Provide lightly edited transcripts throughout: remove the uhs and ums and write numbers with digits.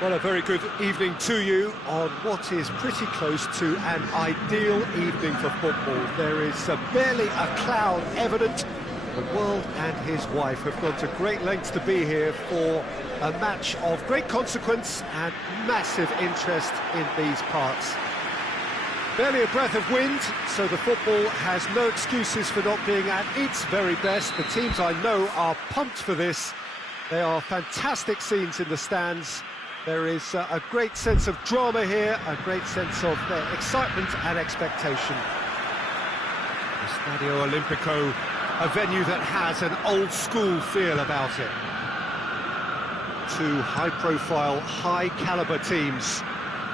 Well, a very good evening to you on what is pretty close to an ideal evening for football. There is barely a cloud evident. The world and his wife have gone to great lengths to be here for a match of great consequence and massive interest in these parts. Barely a breath of wind, so the football has no excuses for not being at its very best. The teams I know are pumped for this. They are fantastic scenes in the stands. There is a great sense of drama here, a great sense of excitement and expectation. Estadio Olimpico, a venue that has an old-school feel about it. Two high-profile, high-caliber teams.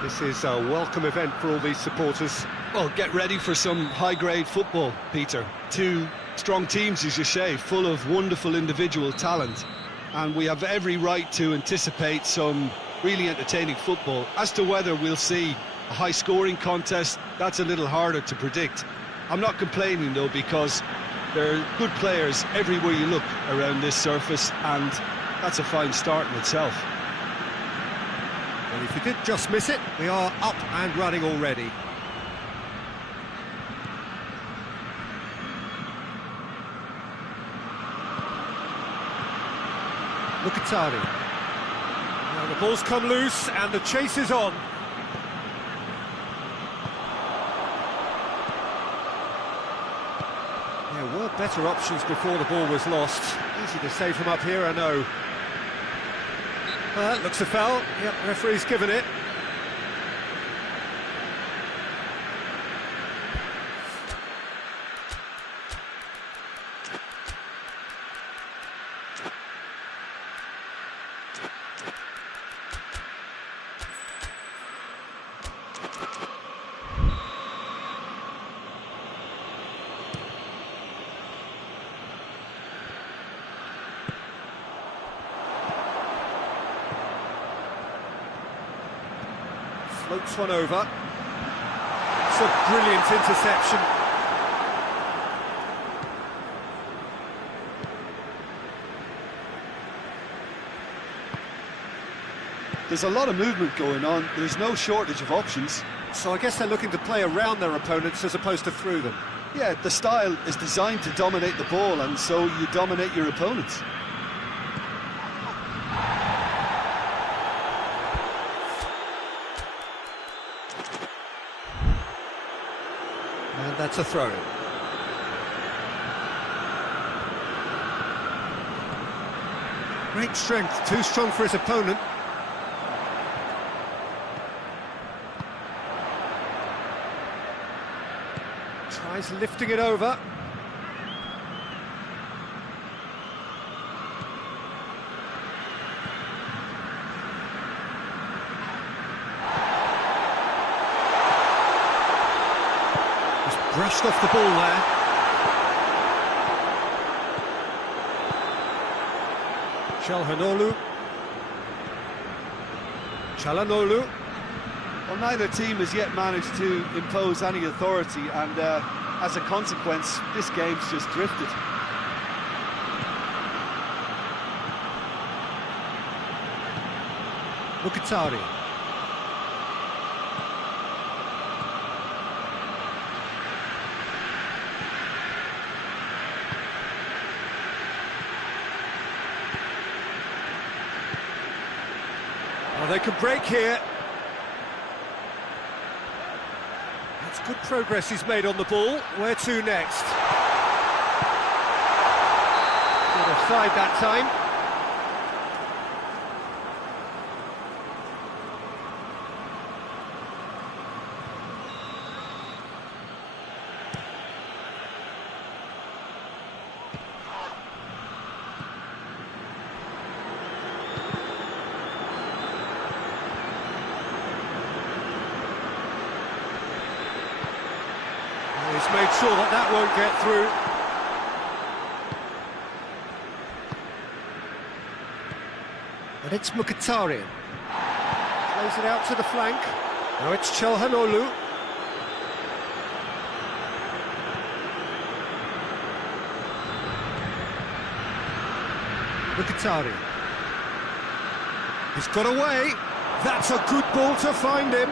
This is a welcome event for all these supporters. Well, get ready for some high-grade football, Peter. Two strong teams, as you say, full of wonderful individual talent. And we have every right to anticipate some really entertaining football. As to whether we'll see a high-scoring contest, that's a little harder to predict. I'm not complaining, though, because there are good players everywhere you look around this surface, and that's a fine start in itself. Well, if you did just miss it, we are up and running already. Mkhitaryan. Now the ball's come loose and the chase is on. There were better options before the ball was lost. Easy to save from up here, I know. Looks a foul. Yep, referee's given it. Floats one over. It's a brilliant interception. There's a lot of movement going on. There's no shortage of options. So I guess they're looking to play around their opponents as opposed to through them. Yeah, the style is designed to dominate the ball, and so you dominate your opponents. And that's a throw-in. Great strength, too strong for his opponent. Tries lifting it over. Brushed off the ball there. Çalhanoğlu. Well, neither team has yet managed to impose any authority, and as a consequence, this game's just drifted. Mkhitaryan. Well, they could break here. That's good progress he's made on the ball. Where to next? Good offside that time. He's made sure that that won't get through. And it's Mkhitaryan. Plays it out to the flank. Now it's Çalhanoğlu. Mkhitaryan. He's got away. That's a good ball to find him.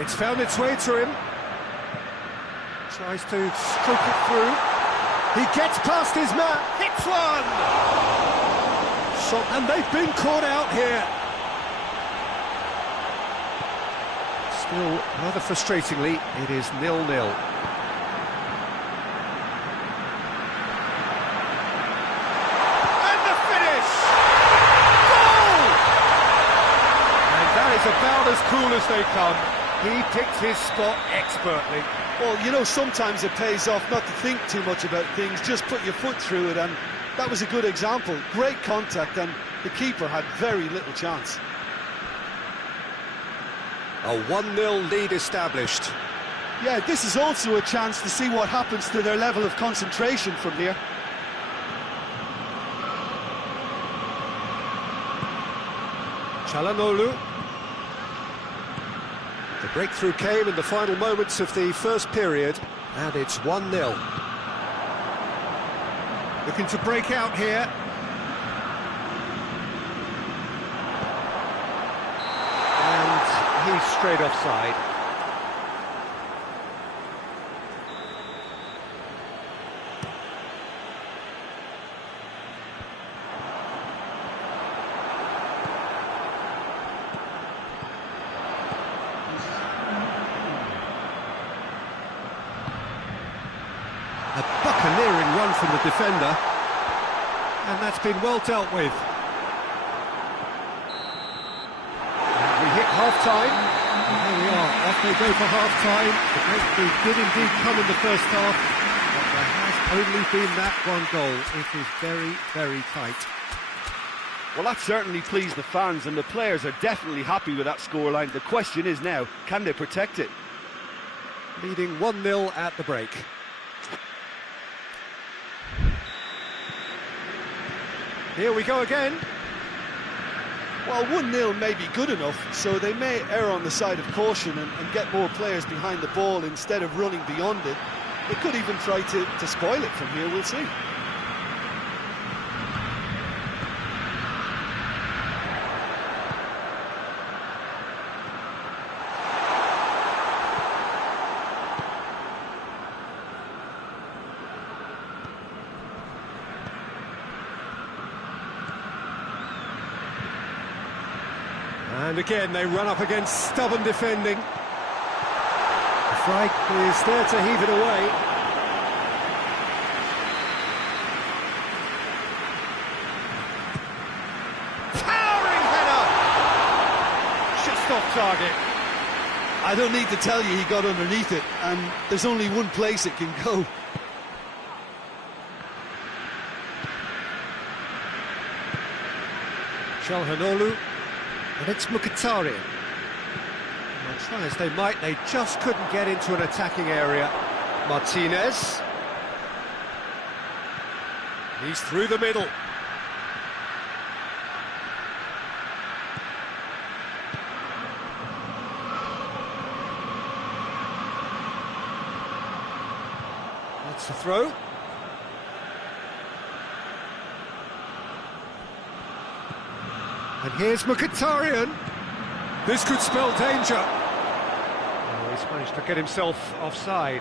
It's found its way to him. Tries to stroke it through. He gets past his man, hits one! Shot, and they've been caught out here. Still, rather frustratingly, it is 0-0. And the finish! Goal! And that is about as cool as they come. He picked his spot expertly. Well, you know, sometimes it pays off not to think too much about things, just put your foot through it, and that was a good example. Great contact, and the keeper had very little chance. A 1-0 lead established. Yeah, this is also a chance to see what happens to their level of concentration from here. Çalhanoğlu. The breakthrough came in the final moments of the first period, and it's 1-0. Looking to break out here. And he's straight offside. A buccaneering run from the defender, and that's been well dealt with. And we hit half-time, and here we are, off they go for half-time. The breakthrough did indeed come in the first half, but there has only been that one goal. It is very, very tight. Well, that certainly pleased the fans, and the players are definitely happy with that scoreline. The question is now, can they protect it? Leading 1-0 at the break. Here we go again. Well, 1-0 may be good enough, so they may err on the side of caution and get more players behind the ball instead of running beyond it. They could even try to spoil it from here, we'll see. And again, they run up against stubborn defending. The strike is there to heave it away. Towering header! Just off target. I don't need to tell you he got underneath it, and there's only one place it can go. Çalhanoğlu. And it's Mkhitaryan. Well, try as they might, they just couldn't get into an attacking area. Martinez. He's through the middle. That's the throw. And here's Mkhitaryan. This could spell danger. Oh, he's managed to get himself offside.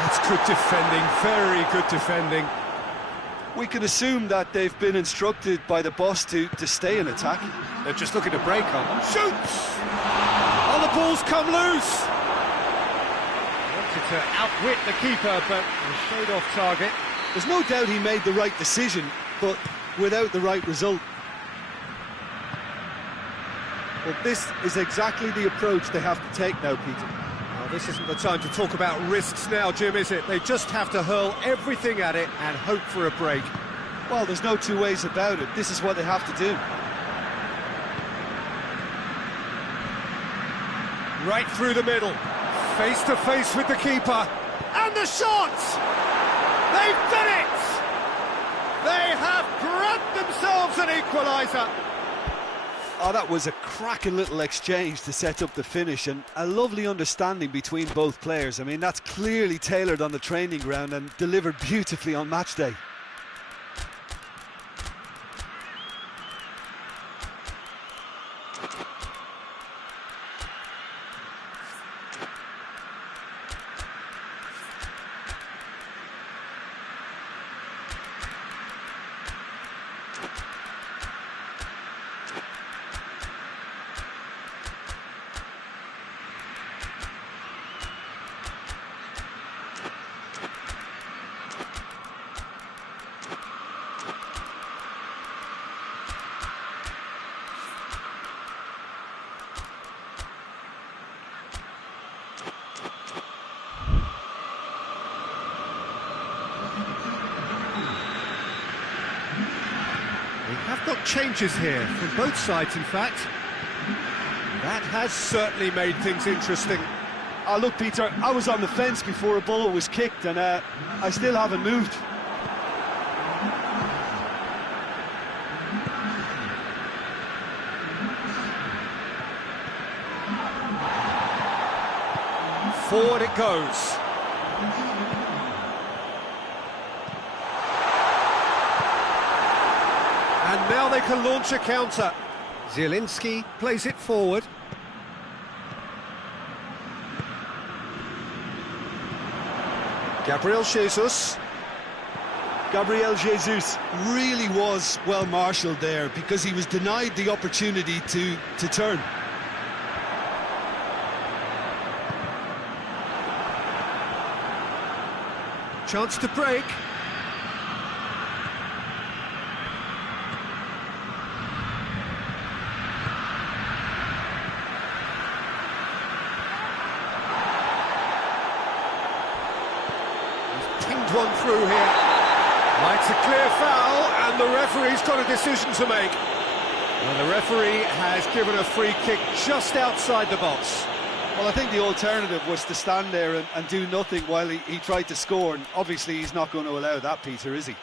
That's good defending, very good defending. We can assume that they've been instructed by the boss to stay in attack. They're just looking to break on. Shoots! Oh, the ball's come loose! Wanted to outwit the keeper, but straight off target. There's no doubt he made the right decision, but without the right result. But this is exactly the approach they have to take now, Peter. Well, this isn't the time to talk about risks now, Jim, is it? They just have to hurl everything at it and hope for a break. Well, there's no two ways about it. This is what they have to do. Right through the middle, face to face with the keeper, and the shot! They've done it! They have grabbed themselves an equaliser. Oh, that was a cracking little exchange to set up the finish, and a lovely understanding between both players. I mean, that's clearly tailored on the training ground and delivered beautifully on match day. Have got changes here from both sides, in fact. That has certainly made things interesting. Oh, look, Peter, I was on the fence before a ball was kicked, and I still haven't moved. Forward it goes. And now they can launch a counter. Zielinski plays it forward. Gabriel Jesus. Gabriel Jesus really was well marshalled there because he was denied the opportunity to turn. Chance to break. One through here. It's a clear foul, and the referee's got a decision to make. And the referee has given a free kick just outside the box. Well, I think the alternative was to stand there and do nothing while he tried to score, and obviously he's not going to allow that, Peter, is he?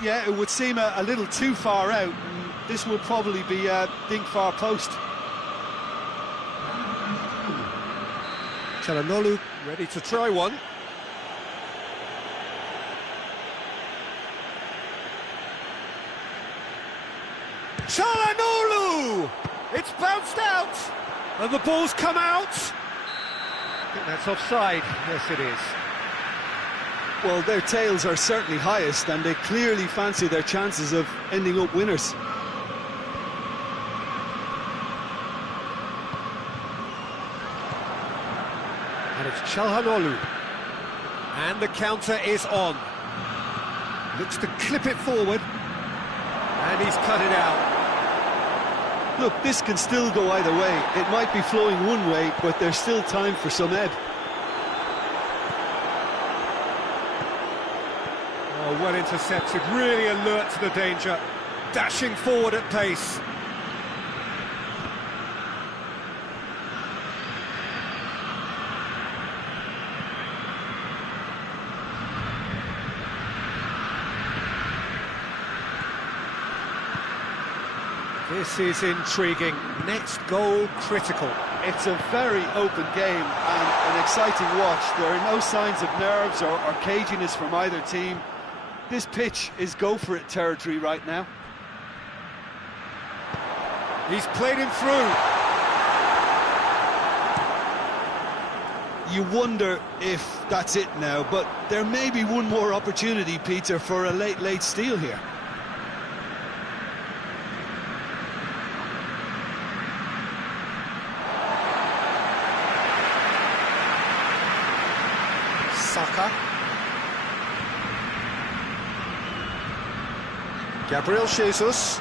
Yeah, it would seem a little too far out. This will probably be a dink far post. Çalhanoğlu ready to try one. Çalhanoğlu! It's bounced out, and the ball's come out. I think that's offside. Yes, it is. Well, their tails are certainly highest, and they clearly fancy their chances of ending up winners. And it's Çalhanoğlu. And the counter is on. Looks to clip it forward. And he's cut it out. Look, this can still go either way. It might be flowing one way, but there's still time for some ebb. Oh, well intercepted, really alert to the danger. Dashing forward at pace. This is intriguing. Next goal critical. It's a very open game and an exciting watch. There are no signs of nerves or caginess from either team. This pitch is go-for-it territory right now. He's played him through. You wonder if that's it now, but there may be one more opportunity, Peter, for a late steal here. Saka. Gabriel Jesus.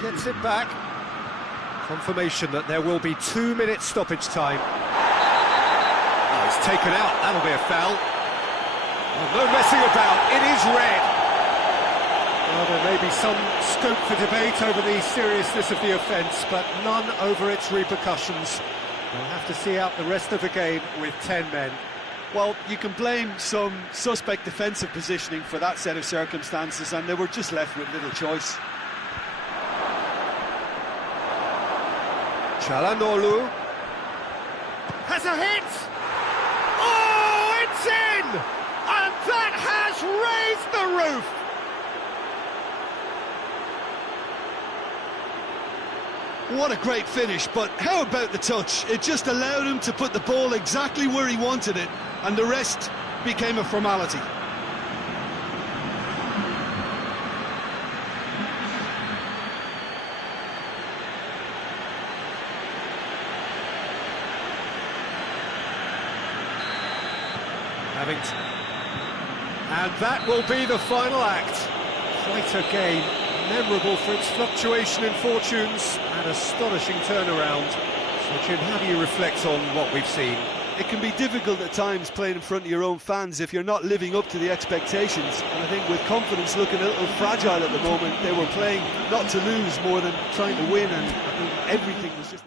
Gets it back. Confirmation that there will be 2 minutes stoppage time. Oh, it's taken out. That'll be a foul. Oh, no messing about. It is red. Well, there may be some scope for debate over the seriousness of the offence, but none over its repercussions. We'll have to see out the rest of the game with 10 men. Well, you can blame some suspect defensive positioning for that set of circumstances, and they were just left with little choice. Çalhanoğlu has a hit! Oh, it's in! And that has raised the roof! What a great finish, but how about the touch? It just allowed him to put the ball exactly where he wanted it, and the rest became a formality. And that will be the final act. Quite a game, memorable for its fluctuation in fortunes and astonishing turnaround. So Jim, how do you reflect on what we've seen? It can be difficult at times playing in front of your own fans if you're not living up to the expectations. And I think with confidence looking a little fragile at the moment, they were playing not to lose more than trying to win, and I think everything was just...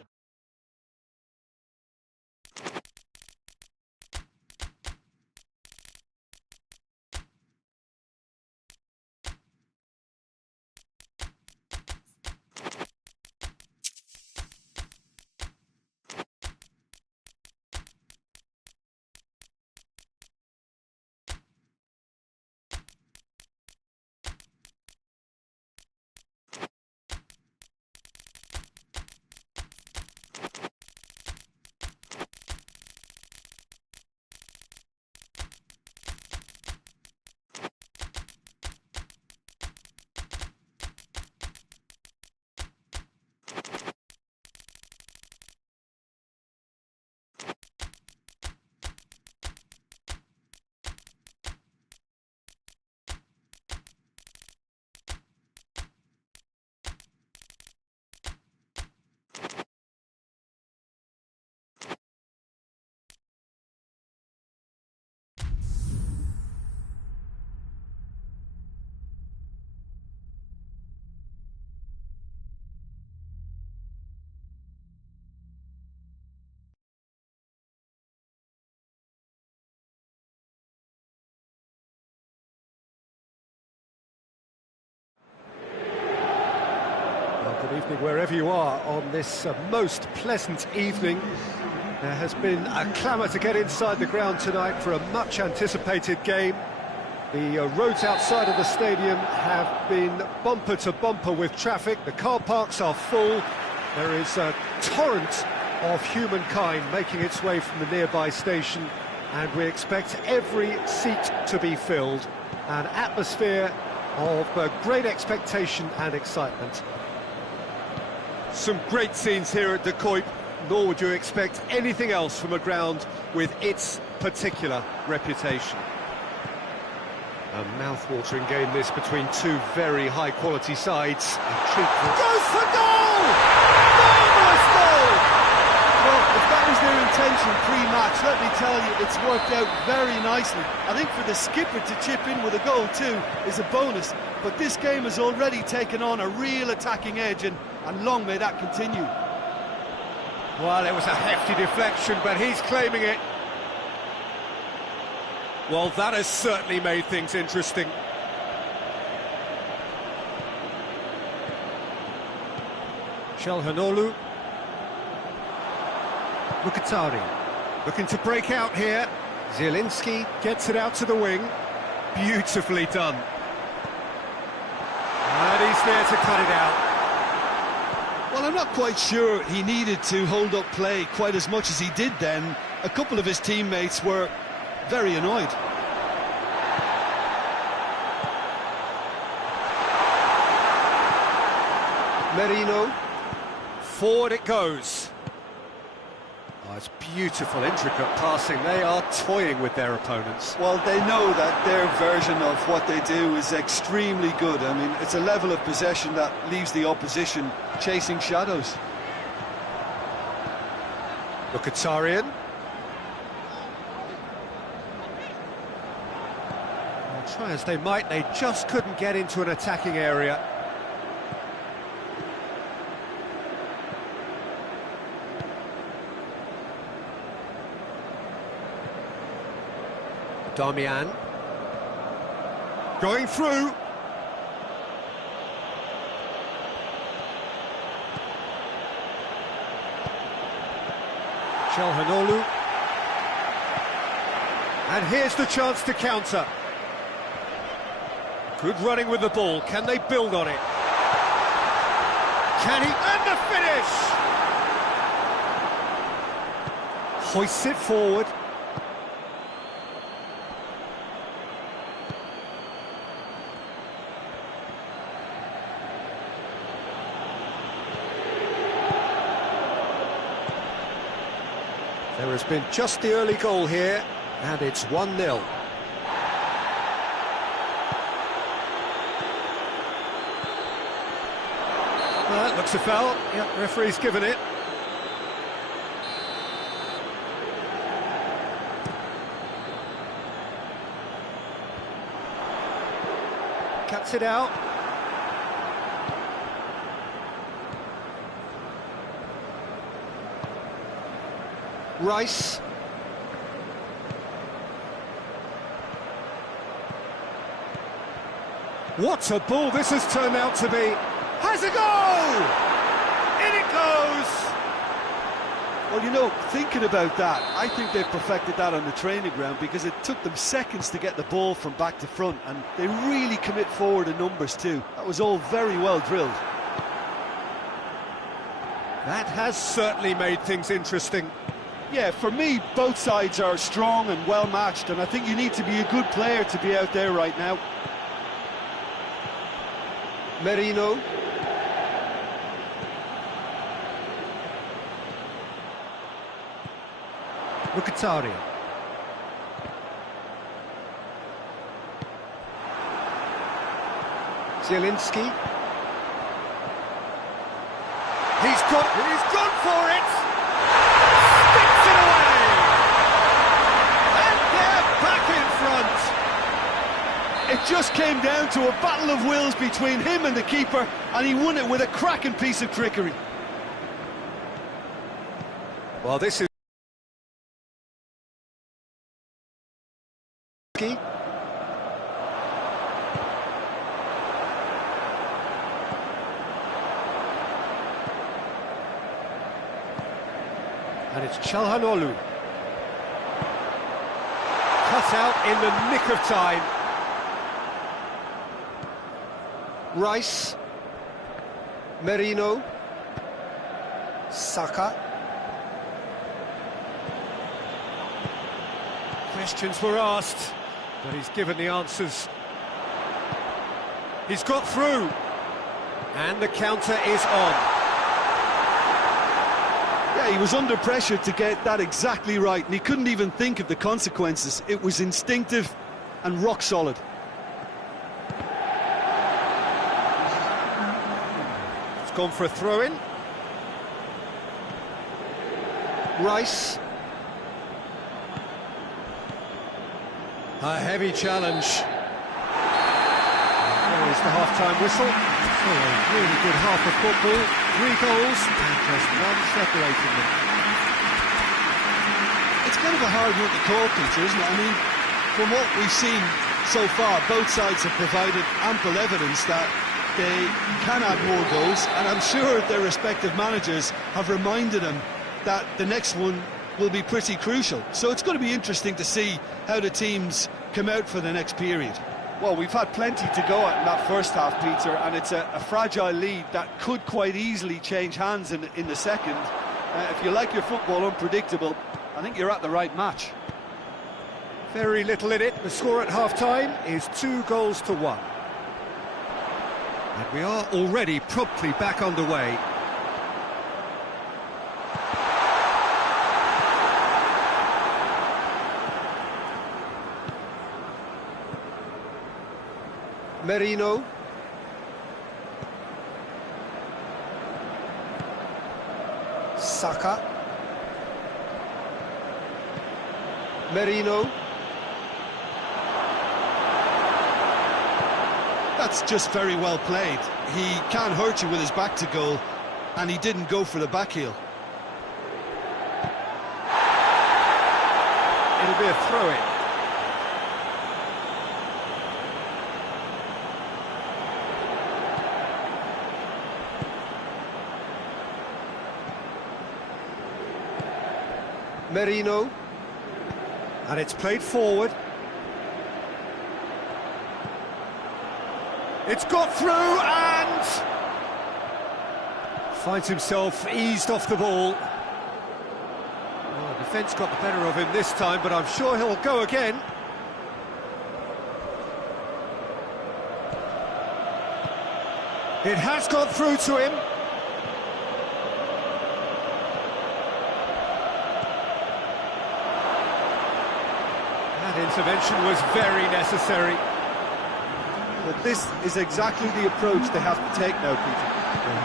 Good evening wherever you are on this most pleasant evening. There has been a clamour to get inside the ground tonight for a much anticipated game. The roads outside of the stadium have been bumper to bumper with traffic. The car parks are full. There is a torrent of humankind making its way from the nearby station, and we expect every seat to be filled. An atmosphere of great expectation and excitement. Some great scenes here at De Kuip, nor would you expect anything else from a ground with its particular reputation. A mouth-watering game this between two very high-quality sides. Goes for goal! Marvellous goal! Well, if that was their intention pre-match, let me tell you, it's worked out very nicely. I think for the skipper to chip in with a goal too is a bonus, but this game has already taken on a real attacking edge, and long may that continue. Well, it was a hefty deflection, but he's claiming it. Well, that has certainly made things interesting. Çalhanoğlu. Mkhitaryan looking to break out here. Zielinski gets it out to the wing. Beautifully done. And he's there to cut it out. Well, I'm not quite sure he needed to hold up play quite as much as he did then. A couple of his teammates were very annoyed. Merino. Forward it goes. Oh, it's beautiful, intricate passing. They are toying with their opponents. Well, they know that their version of what they do is extremely good. I mean, it's a level of possession that leaves the opposition chasing shadows. Mkhitaryan. Well, try as they might, they just couldn't get into an attacking area. Darmian. Going through. Çalhanoğlu. And here's the chance to counter. Good running with the ball. Can they build on it? Can he? And the finish! Hoists it forward. There has been just the early goal here, and it's 1-0. Well, that looks a foul. Yep, referee's given it. Cuts it out. Rice. What a ball this has turned out to be. Has a goal! In it goes! Well, you know, thinking about that, I think they've perfected that on the training ground because it took them seconds to get the ball from back to front, and they really commit forward in numbers too. That was all very well drilled. That has certainly made things interesting. Yeah, for me, both sides are strong and well matched, and I think you need to be a good player to be out there right now. Merino. Mkhitaryan. Zielinski. He's gone for it! Sticks it away! And they're back in front! It just came down to a battle of wills between him and the keeper, and he won it with a cracking piece of trickery. Well, this is... And it's Çalhanoğlu. Cut out in the nick of time. Rice. Merino. Saka. Questions were asked, but he's given the answers. He's got through. And the counter is on. Yeah, he was under pressure to get that exactly right, and he couldn't even think of the consequences. It was instinctive and rock solid. It's gone for a throw-in. Rice. A heavy challenge. There is the half-time whistle. So a really good half of football. 3 goals and just one separating them. It's kind of a hard one to call, Peter, isn't it? I mean, from what we've seen so far, both sides have provided ample evidence that they can add more goals, and I'm sure their respective managers have reminded them that the next one will be pretty crucial. So it's going to be interesting to see how the teams come out for the next period. Well, we've had plenty to go at in that first half, Peter, and it's a fragile lead that could quite easily change hands in the second. If you like your football unpredictable, I think you're at the right match. Very little in it. The score at half-time is 2-1. And we are already promptly back underway. Merino. Saka. Merino. That's just very well played. He can't hurt you with his back to goal, and he didn't go for the back heel. It'll be a throw-in. Merino. And it's played forward. It's got through and finds himself eased off the ball. Well, the defence got the better of him this time, but I'm sure he'll go again. It has got through to him. That intervention was very necessary. But this is exactly the approach they have to take now, Peter.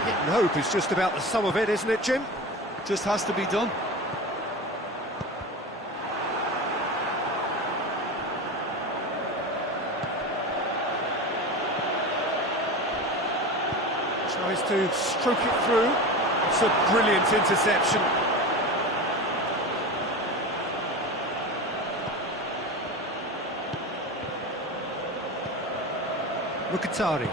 Hit and hope is just about the sum of it, isn't it, Jim? Just has to be done. Tries to stroke it through. It's a brilliant interception. Mkhitaryan.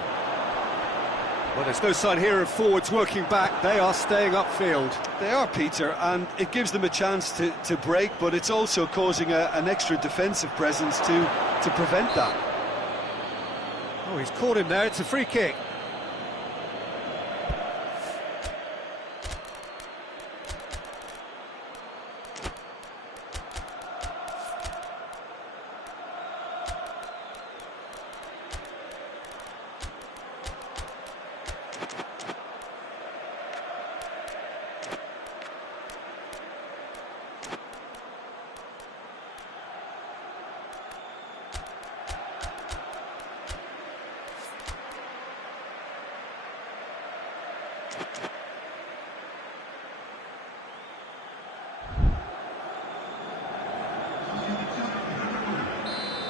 Well, there's no sign here of forwards working back. They are staying upfield. They are, Peter, and it gives them a chance to break, but it's also causing an extra defensive presence to prevent that. Oh, he's caught him there. It's a free kick.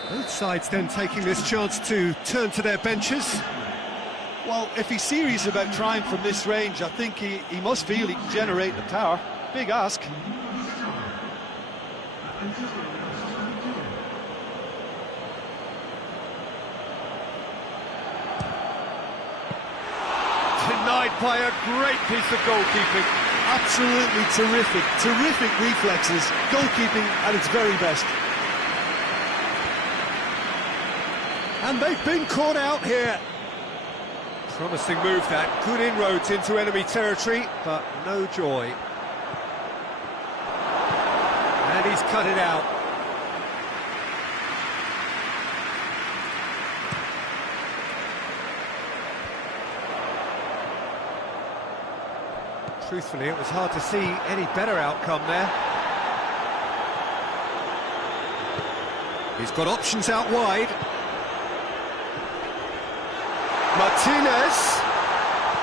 Both sides then taking this chance to turn to their benches. Well, if he's serious about trying from this range, I think he must feel he can generate the power. Big ask. Denied by a great piece of goalkeeping. Absolutely terrific, terrific reflexes. Goalkeeping at its very best. And they've been caught out here. Promising move that, good inroads into enemy territory, but no joy. And he's cut it out. Truthfully, it was hard to see any better outcome there. He's got options out wide. Martinez!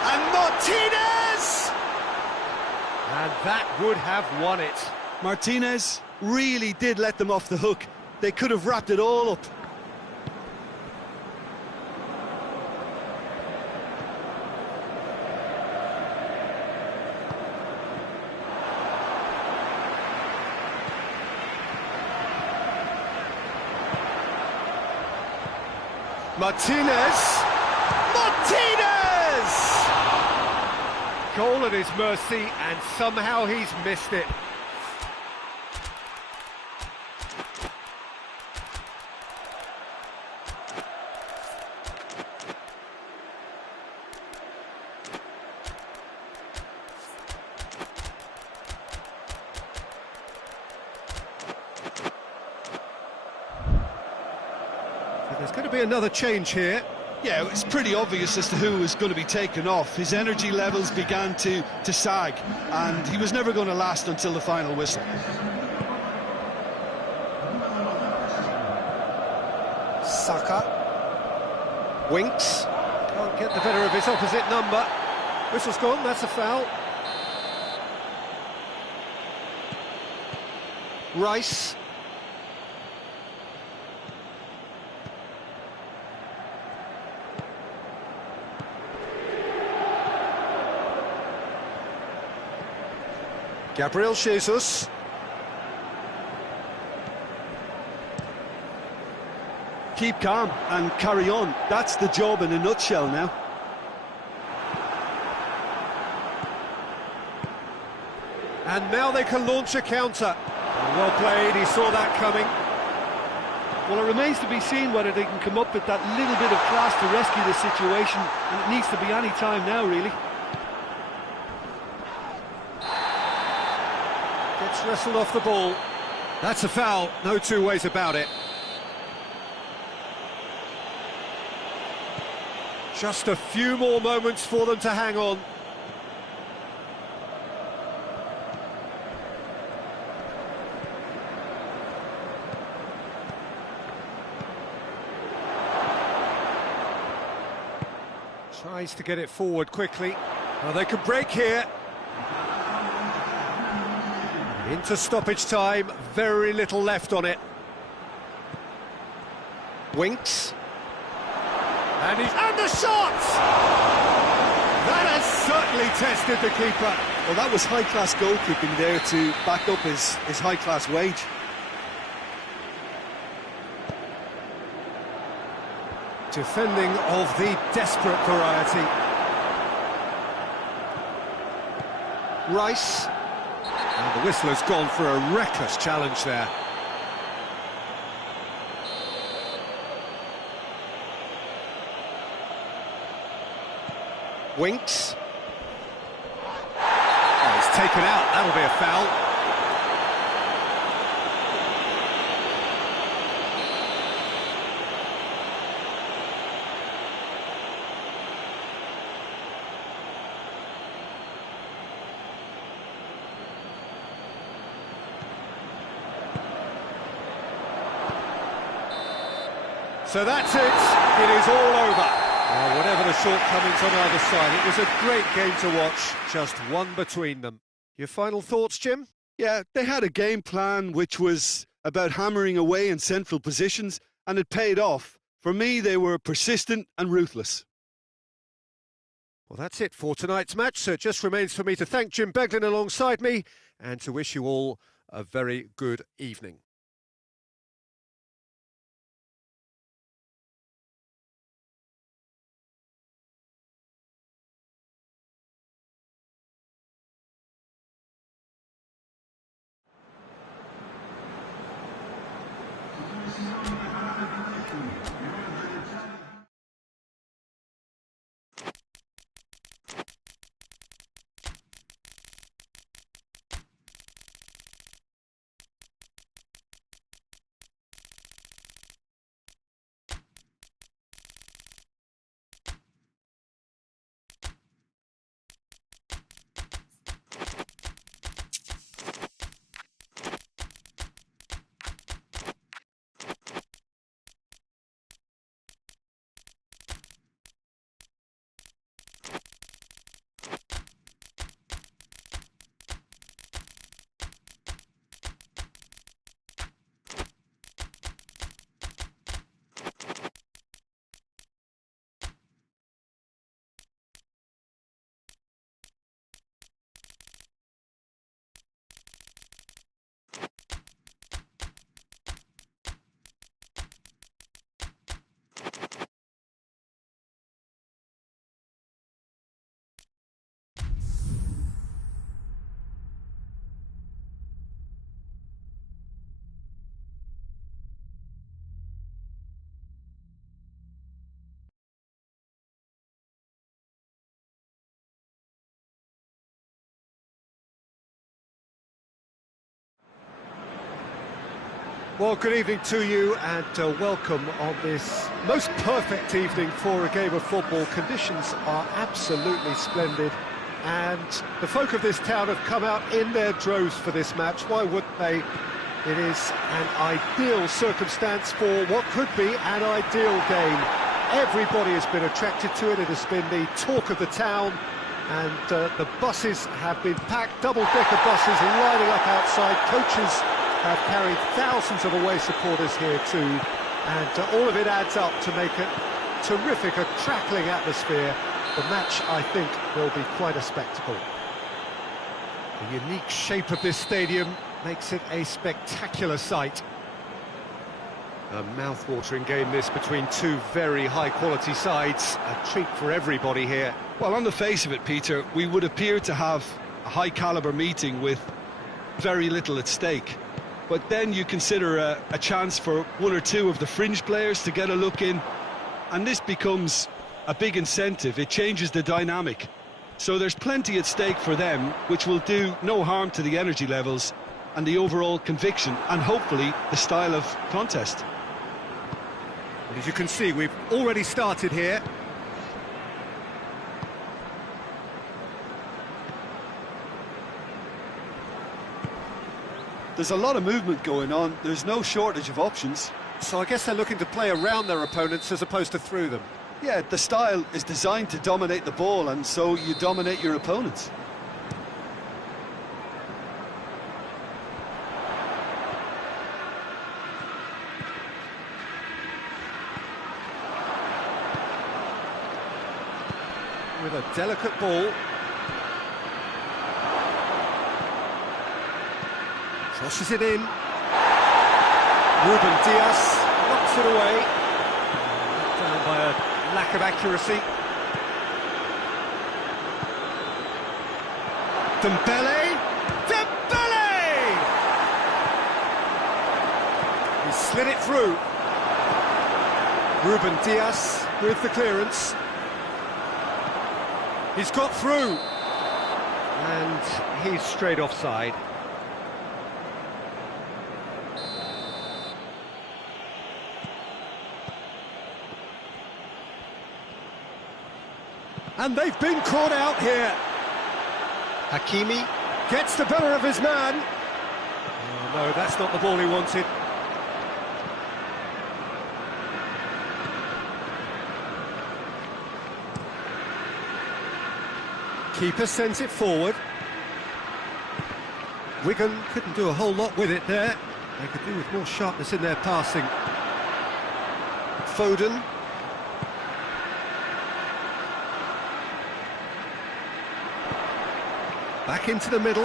And Martinez! And that would have won it. Martinez really did let them off the hook. They could have wrapped it all up. Martinez! Martinez! Goal at his mercy, and somehow he's missed it. So there's going to be another change here. Yeah, it was pretty obvious as to who was going to be taken off. His energy levels began to sag, and he was never going to last until the final whistle. Saka. Winks. Can't get the better of his opposite number. Whistle's gone, that's a foul. Rice. Gabriel Jesus. Keep calm and carry on. That's the job in a nutshell now. And now they can launch a counter. Well played, he saw that coming. Well, it remains to be seen whether they can come up with that little bit of class to rescue the situation, and it needs to be any time now, really. Gets wrestled off the ball. That's a foul, no two ways about it. Just a few more moments for them to hang on. Tries to get it forward quickly. Well, they could break here. Into stoppage time, very little left on it. Winks. And the shot! That has certainly tested the keeper. Well, that was high-class goalkeeping there to back up his high-class wage. Defending of the desperate variety. Rice. And the whistler's gone for a reckless challenge there. Winks. Oh, he's taken out, that'll be a foul. So that's it, it is all over. Whatever the shortcomings on either side, it was a great game to watch, just one between them. Your final thoughts, Jim? Yeah, they had a game plan which was about hammering away in central positions, and it paid off. For me, they were persistent and ruthless. Well, that's it for tonight's match, so it just remains for me to thank Jim Beglin alongside me and to wish you all a very good evening. Well, good evening to you and welcome on this most perfect evening for a game of football. Conditions are absolutely splendid and the folk of this town have come out in their droves for this match. Why wouldn't they? It is an ideal circumstance for what could be an ideal game. Everybody has been attracted to it. It has been the talk of the town, and the buses have been packed, double-decker buses lining up outside. Coaches have carried thousands of away supporters here too, and all of it adds up to make it terrific, a crackling atmosphere. The match, I think, will be quite a spectacle. The unique shape of this stadium makes it a spectacular sight. A mouth-watering game this between two very high-quality sides. A treat for everybody here. Well, on the face of it, Peter, we would appear to have a high-caliber meeting with very little at stake. But then you consider a chance for one or two of the fringe players to get a look in, and this becomes a big incentive. It changes the dynamic. So there's plenty at stake for them, which will do no harm to the energy levels and the overall conviction, and hopefully the style of contest. As you can see, we've already started here. There's a lot of movement going on. There's no shortage of options. So I guess they're looking to play around their opponents as opposed to through them. Yeah, the style is designed to dominate the ball, and so you dominate your opponents. With a delicate ball. Crosses it in. Bjn.Vs.Sang knocks it away. Down by a lack of accuracy. Dembele! Dembele! He slid it through. Bjn.Vs.Sang with the clearance. He's got through. And he's straight offside. And they've been caught out here. Hakimi gets the better of his man. Oh, no, that's not the ball he wanted. Keeper sends it forward. Wigan couldn't do a whole lot with it there. They could do with more sharpness in their passing. Foden. Back into the middle.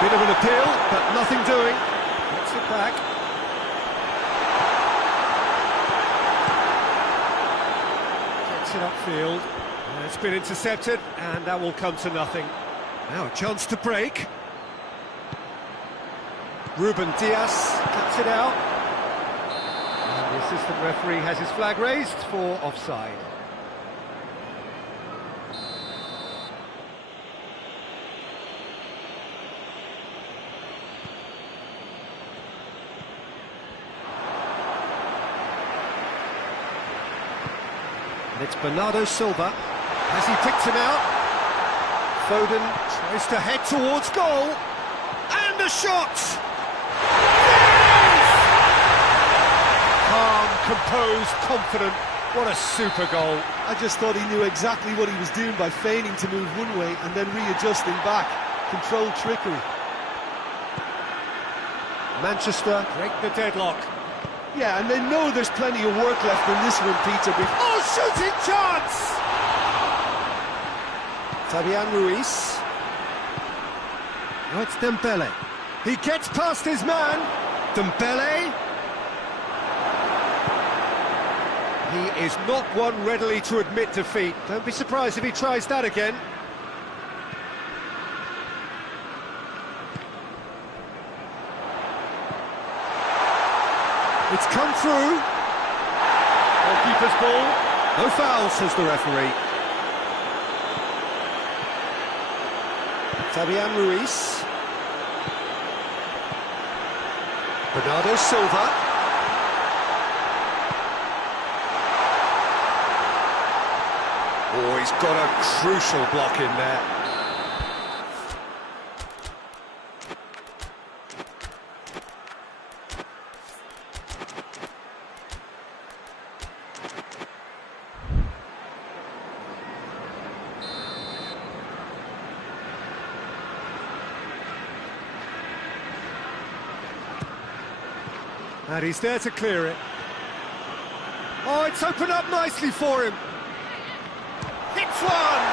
Bit of an appeal, but nothing doing. Gets it back. Gets it upfield. It's been intercepted, and that will come to nothing. Now a chance to break. Bjn.Vs.Sang cuts it out. And the assistant referee has his flag raised for offside. And it's Bernardo Silva. Has he picked him out? Foden tries to head towards goal. And a shot! Calm, composed, confident. What a super goal. I just thought he knew exactly what he was doing by feigning to move one way and then readjusting back. Controlled trickery. Manchester break the deadlock. Yeah, and they know there's plenty of work left in this one, Peter. Oh, shooting chance! Fabian Ruiz. Now it's Dembele. He gets past his man. Dembele. He is not one readily to admit defeat. Don't be surprised if he tries that again. It's come through. Goalkeeper's ball. No foul, says the referee. Fabian Ruiz. Bernardo Silva. Oh, he's got a crucial block in there. And he's there to clear it. Oh, it's opened up nicely for him. Hits one!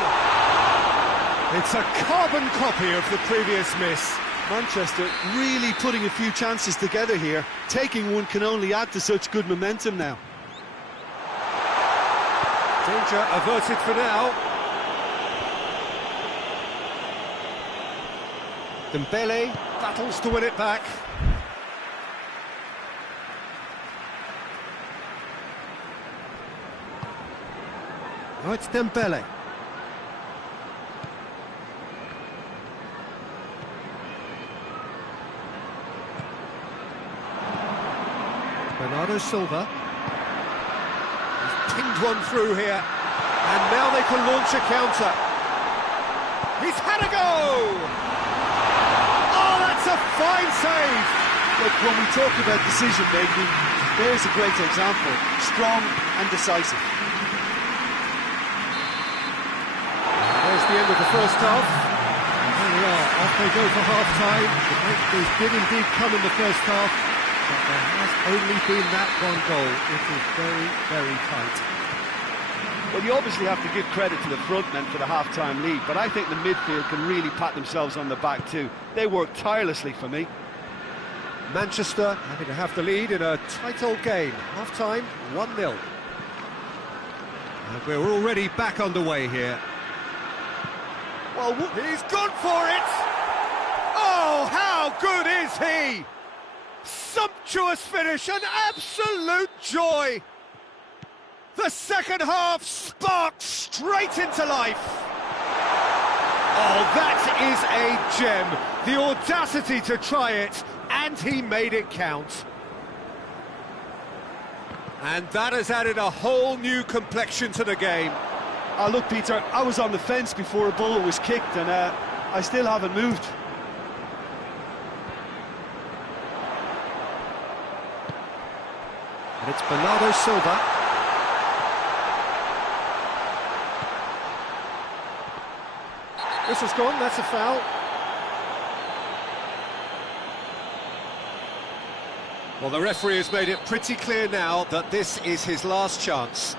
It's a carbon copy of the previous miss. Manchester really putting a few chances together here. Taking one can only add to such good momentum now. Danger averted for now. Dembele battles to win it back. Oh, it's Dembele. Bernardo Silva. He's pinged one through here. And now they can launch a counter. He's had a go! Oh, that's a fine save! Look, when we talk about decision-making, there's a great example. Strong and decisive. There's the end of the first half. There we are, off they go for half-time. The breakthroughs did indeed come in the first half, but there has only been that one goal. It is very, very tight. Well, you obviously have to give credit to the front men for the half-time lead, but I think the midfield can really pat themselves on the back too. They work tirelessly for me. Manchester having to have the lead in a tight old game. Half-time, 1-0. And we're already back underway here. Well, he's gone for it! Oh, how good is he! Sumptuous finish, an absolute joy! The second half sparks straight into life. Oh, that is a gem. The audacity to try it, and he made it count. And that has added a whole new complexion to the game. Look, Peter, I was on the fence before a ball was kicked, and I still haven't moved. And it's Bernardo Silva. This has gone, that's a foul. Well, the referee has made it pretty clear now that this is his last chance.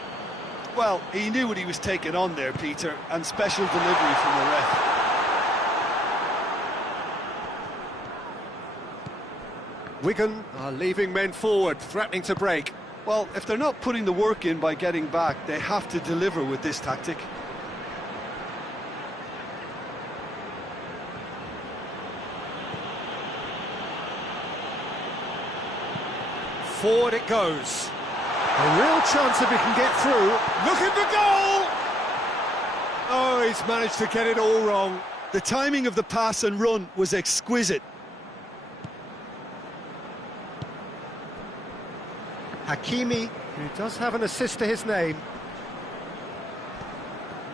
Well, he knew what he was taking on there, Peter, and special delivery from the ref. Wigan are leaving men forward, threatening to break. Well, if they're not putting the work in by getting back, they have to deliver with this tactic. Forward it goes. A real chance if he can get through. Looking for goal! Oh, he's managed to get it all wrong. The timing of the pass and run was exquisite. Hakimi, who does have an assist to his name.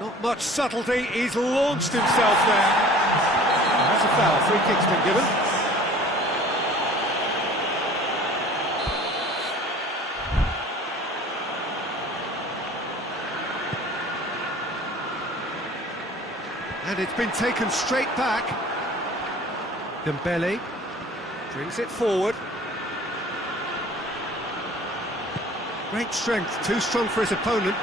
Not much subtlety, he's launched himself there. That's a foul, free kick's been given. And it's been taken straight back. Dembele brings it forward. Great strength, too strong for his opponent.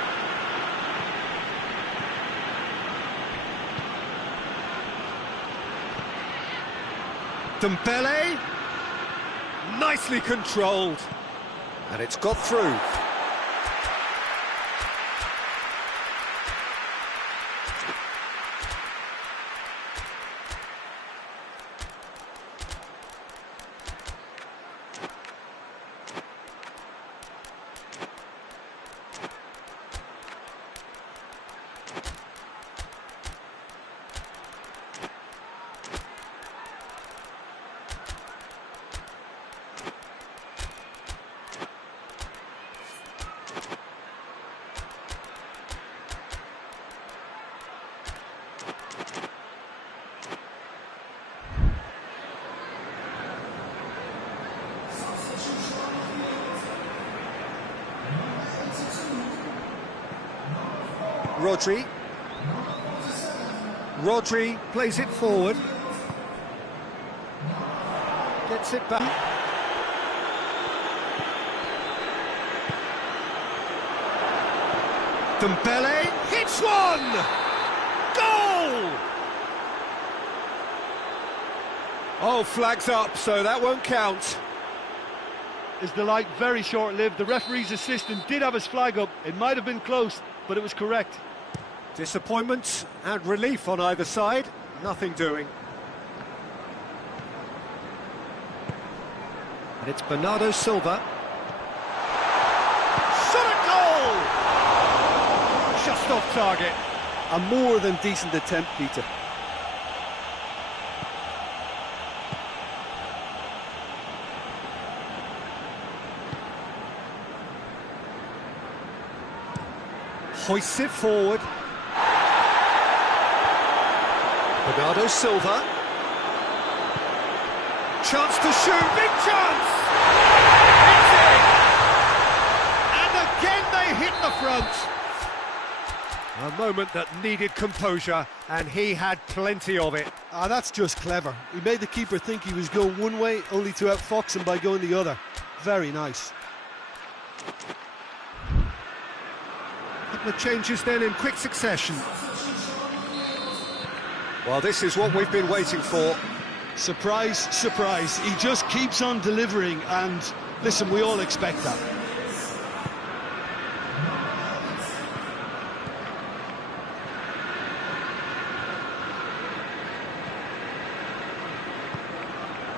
Dembele, nicely controlled. And it's got through. Rodri plays it forward. Gets it back. Dembele hits one! Goal! Oh, flags up, so that won't count. His delight very short-lived. The referee's assistant did have his flag up. It might have been close, but it was correct. Disappointment and relief on either side. Nothing doing. And it's Bernardo Silva. Shot at goal! Just off target. A more than decent attempt, Peter. Hoists it forward. Bernardo Silva. Chance to shoot, big chance! It's in! And again they hit the front. A moment that needed composure, and he had plenty of it. That's just clever. He made the keeper think he was going one way, only to outfox him by going the other. Very nice. Couple of changes then in quick succession. Well, this is what we've been waiting for. Surprise, surprise. He just keeps on delivering, and listen, we all expect that.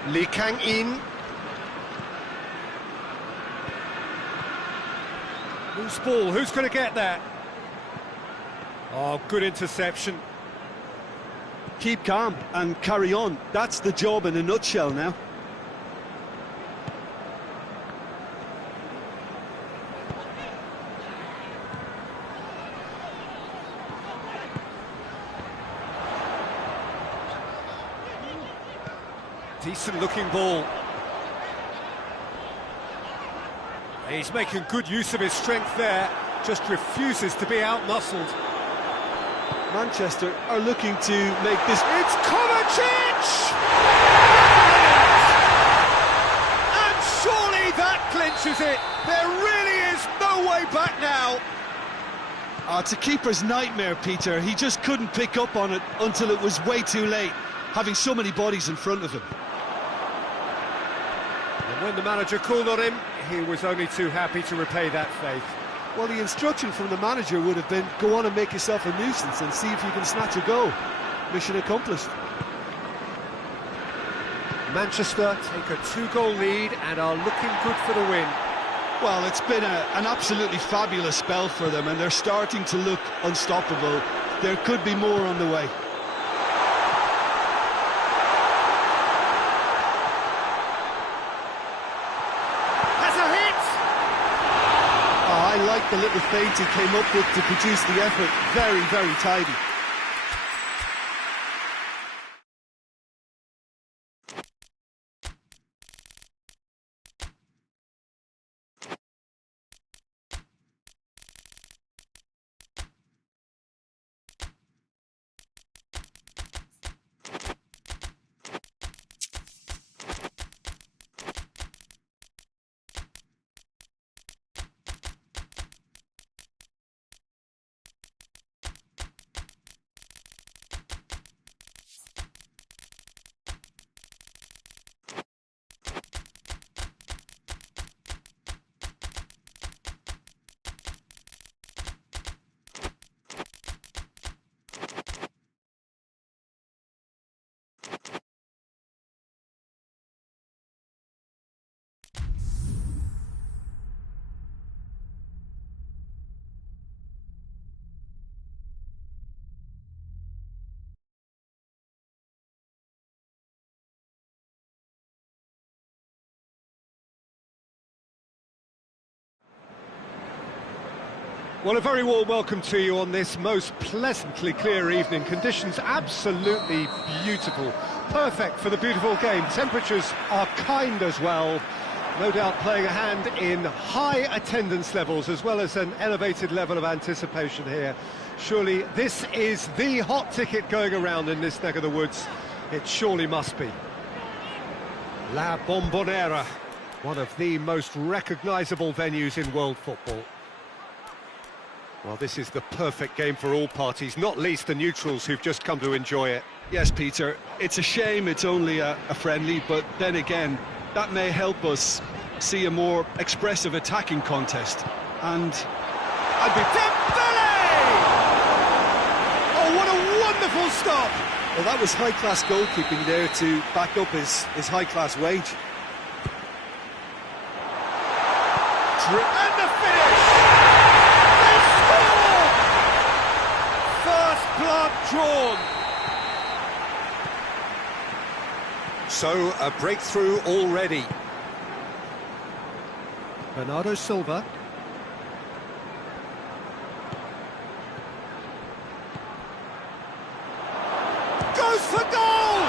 Lee Kang-in. Loose ball, who's going to get that? Oh, good interception. Keep calm and carry on. That's the job in a nutshell now. Decent looking ball. He's making good use of his strength there, just refuses to be outmuscled. Manchester are looking to make this... It's Kovacic! And surely that clinches it. There really is no way back now. It's a keeper's nightmare, Peter. He just couldn't pick up on it until it was way too late, having so many bodies in front of him. And when the manager called on him, he was only too happy to repay that faith. Well, the instruction from the manager would have been, go on and make yourself a nuisance and see if you can snatch a goal. Mission accomplished. Manchester take a 2-goal lead and are looking good for the win. Well, it's been an absolutely fabulous spell for them, and they're starting to look unstoppable. There could be more on the way. I like the little feint he came up with to produce the effort. Very, very tidy. Well, a very warm welcome to you on this most pleasantly clear evening. Conditions absolutely beautiful. Perfect for the beautiful game. Temperatures are kind as well. No doubt playing a hand in high attendance levels as well as an elevated level of anticipation here. Surely this is the hot ticket going around in this neck of the woods. It surely must be. La Bombonera, one of the most recognisable venues in world football. Well, this is the perfect game for all parties, not least the neutrals who've just come to enjoy it. Yes, Peter, it's a shame it's only a friendly, but then again, that may help us see a more expressive attacking contest. And I'd be Dembele! Oh, what a wonderful stop! Well, that was high-class goalkeeping there to back up his high-class wage. And the finish! They score! First blood drawn. So, a breakthrough already. Bernardo Silva. Goes for goal!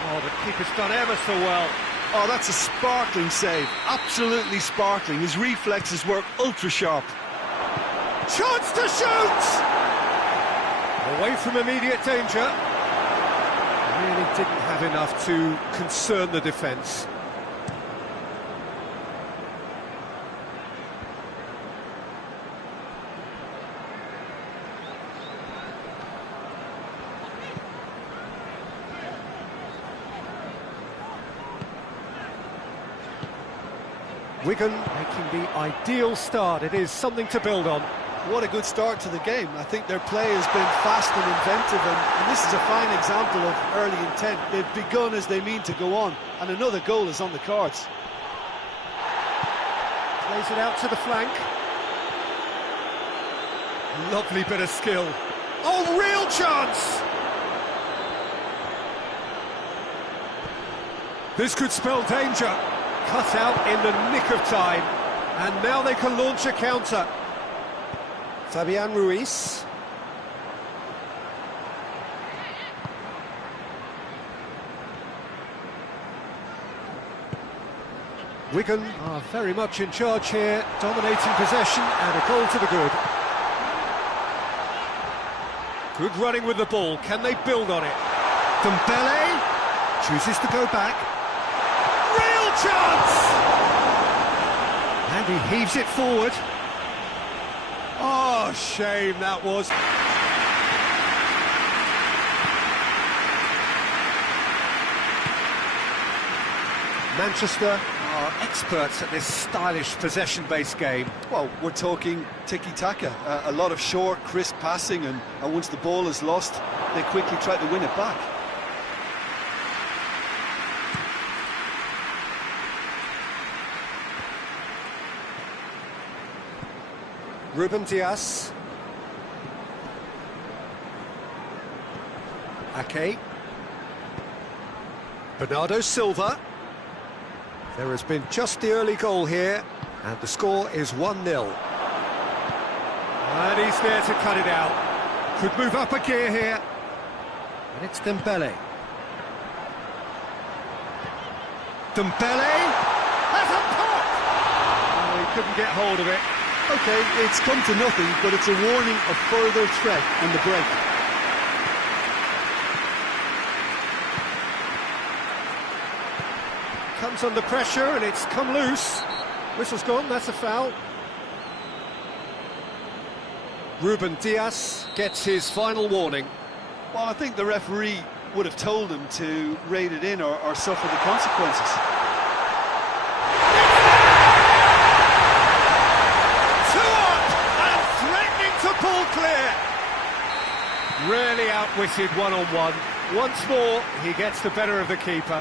Oh, the keeper's done ever so well. Oh, that's a sparkling save. Absolutely sparkling. His reflexes work ultra-sharp. Chance to shoot! Away from immediate danger. Really didn't have enough to concern the defence. Wigan making the ideal start. It is something to build on. What a good start to the game. I think their play has been fast and inventive, and this is a fine example of early intent. They've begun as they mean to go on, and another goal is on the cards. Plays it out to the flank. Lovely bit of skill. Oh, real chance! This could spell danger. Cut out in the nick of time, and now they can launch a counter. Fabian Ruiz. Wigan are very much in charge here, dominating possession and a goal to the good. Good running with the ball, can they build on it? Dembele chooses to go back. Real chance! And he heaves it forward. Oh, shame that was. Manchester are experts at this stylish possession-based game. Well, we're talking tiki-taka, a lot of short, crisp passing, and once the ball is lost, they quickly try to win it back. Bjn.Vs.Sang. Ake. Bernardo Silva. There has been just the early goal here, and the score is 1-0. And he's there to cut it out. Could move up a gear here. And it's Dembele. Dembele has a pop! Oh, he couldn't get hold of it. OK, it's come to nothing, but it's a warning of further threat on the break. Comes under pressure and it's come loose. Whistle's gone, that's a foul. Bjn.Vs.Sang gets his final warning. Well, I think the referee would have told him to rein it in or suffer the consequences. To pull clear. Really outwitted one-on-one. Once more, he gets the better of the keeper.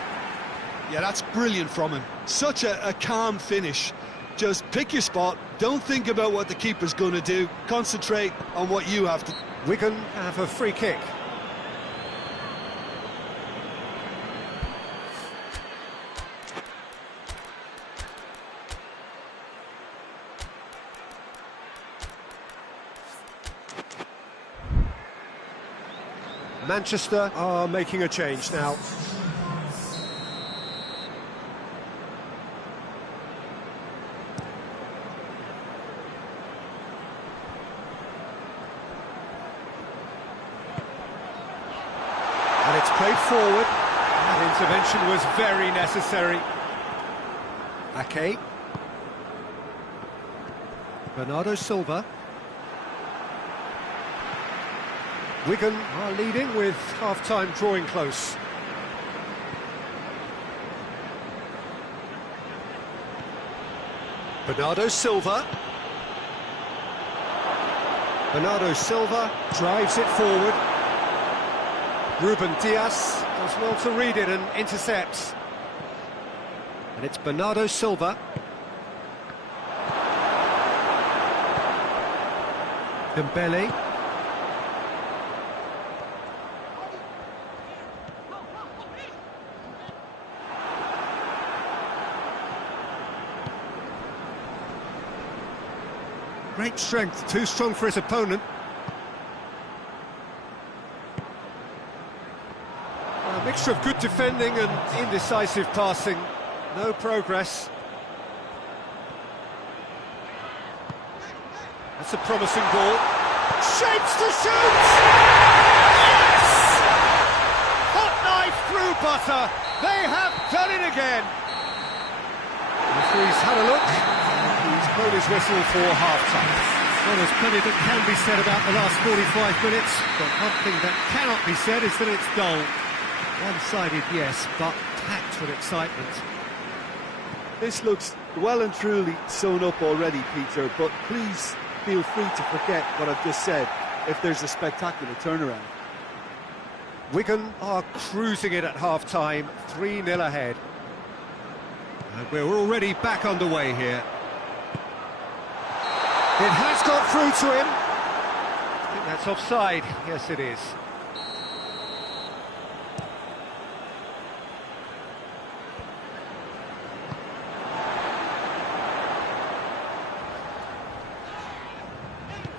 Yeah, that's brilliant from him. Such a calm finish. Just pick your spot, don't think about what the keeper's going to do, concentrate on what you have to. Wigan have a free kick. Manchester are making a change now. And it's played forward. That intervention was very necessary. Ake. Bernardo Silva. Wigan are leading with half-time drawing close. Bernardo Silva. Bernardo Silva drives it forward. Ruben Dias does well to read it and intercepts. And it's Bernardo Silva. Dembele. Great strength, too strong for his opponent. A mixture of good defending and indecisive passing. No progress. That's a promising ball. Shapes to shoot! Yes! Hot knife through butter. They have done it again. The referee's had a look. He's blown his whistle for half-time. Well, there's plenty that can be said about the last 45 minutes, but one thing that cannot be said is that it's dull. One-sided, yes, but packed with excitement. This looks well and truly sewn up already, Peter, but please feel free to forget what I've just said if there's a spectacular turnaround. Wigan are cruising it at half-time, 3-0 ahead. And we're already back underway here. It has got through to him. I think that's offside. Yes, it is.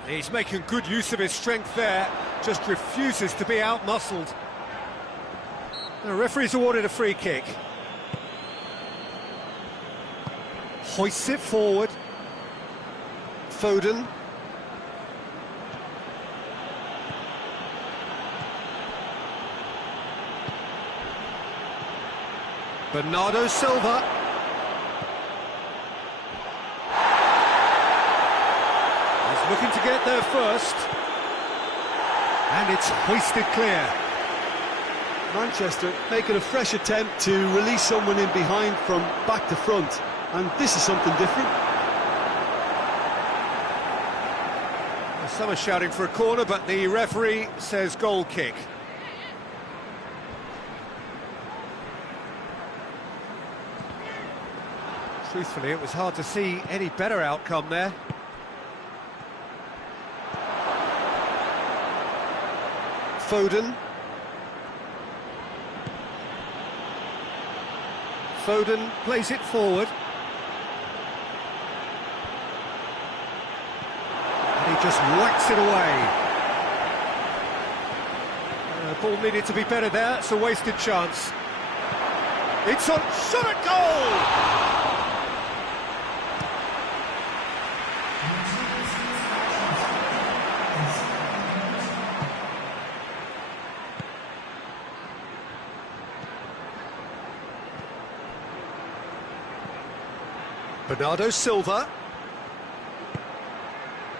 He's making good use of his strength there, just refuses to be out-muscled. The referee's awarded a free kick. Hoists it forward. Foden. Bernardo Silva. He's looking to get there first. And it's hoisted clear. Manchester making a fresh attempt to release someone in behind from back to front. And this is something different. Some are shouting for a corner, but the referee says goal kick. Truthfully, it was hard to see any better outcome there. Foden. Foden plays it forward. And he just whacks it away. The ball needed to be better there, it's a wasted chance. It's on, shot at goal! Bernardo Silva.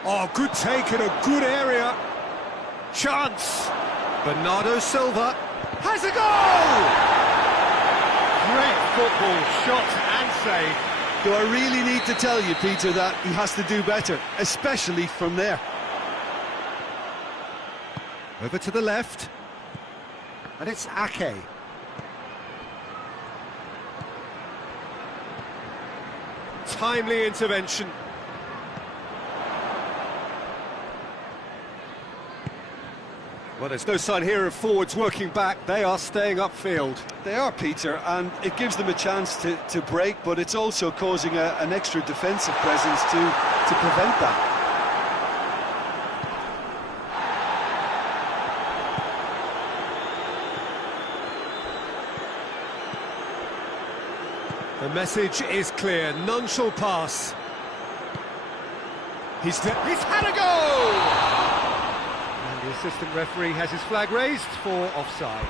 Oh, good take in a good area. Chance. Bernardo Silva has a goal! Great football, shot and save. Do I really need to tell you, Peter, that he has to do better, especially from there? Over to the left. And it's Ake. Timely intervention. Well, there's no sign here of forwards working back. They are staying upfield. They are, Peter, and it gives them a chance to break, but it's also causing an extra defensive presence to prevent that. The message is clear, none shall pass. He's had a goal! And the assistant referee has his flag raised for offside.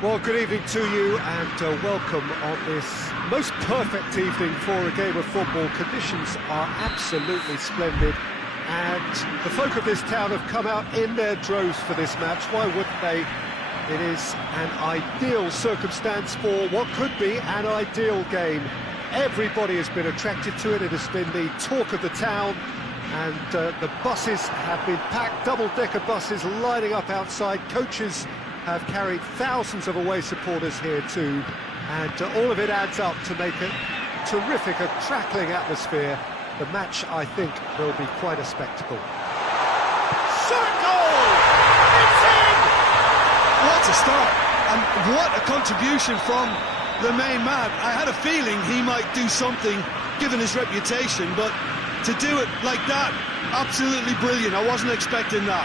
Well, good evening to you and welcome on this most perfect evening for a game of football. Conditions are absolutely splendid and the folk of this town have come out in their droves for this match. Why wouldn't they? It is an ideal circumstance for what could be an ideal game. Everybody has been attracted to it. It has been the talk of the town, and the buses have been packed, double-decker buses lining up outside. Coaches have carried thousands of away supporters here too, and all of it adds up to make a terrific, a crackling atmosphere. The match, I think, will be quite a spectacle. Shot goal! It's in! What a start, and what a contribution from the main man. I had a feeling he might do something, given his reputation, but to do it like that, absolutely brilliant. I wasn't expecting that.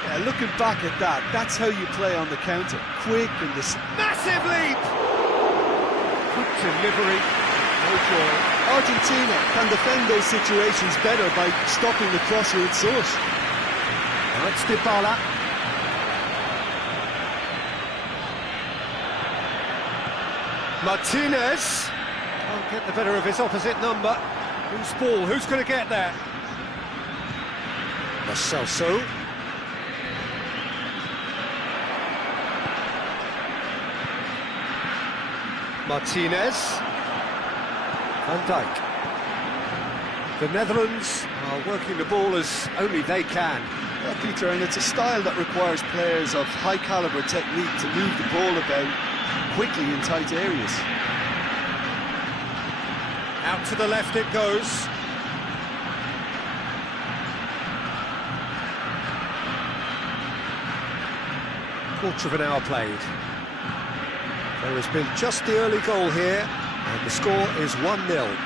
Yeah, looking back at that, that's how you play on the counter. Quick and this Massive leap! Good delivery, no joy. Argentina can defend those situations better by stopping the crosser at source. Now it's Dybala. Martinez can't get the better of his opposite number. Who's ball? Who's going to get there? Celso. Martinez. Van Dijk. The Netherlands are working the ball as only they can. Yeah, Peter, and it's a style that requires players of high calibre technique to move the ball about quickly in tight areas. Out to the left it goes. Quarter of an hour played. There has been just the early goal here, and the score is 1-0.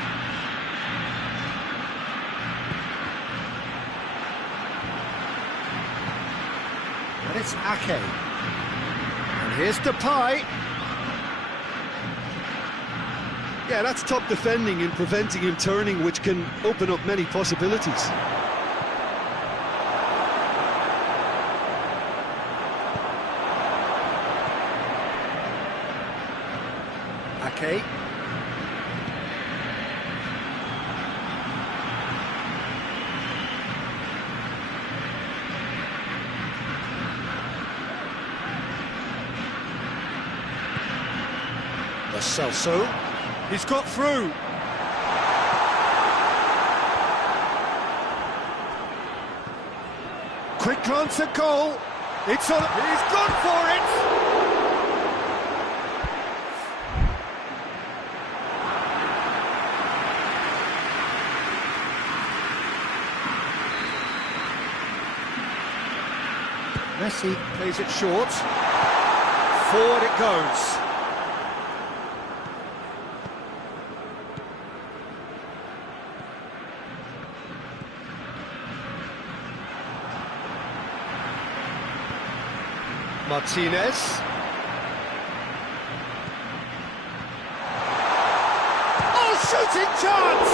And it's Ake. And here's Depay. Yeah, that's top defending in preventing him turning, which can open up many possibilities. Ake. Celso. He's got through. Quick glance at goal. It's on. He's gone for it. Messi plays it short. Forward it goes. Martinez. Oh, shooting chance!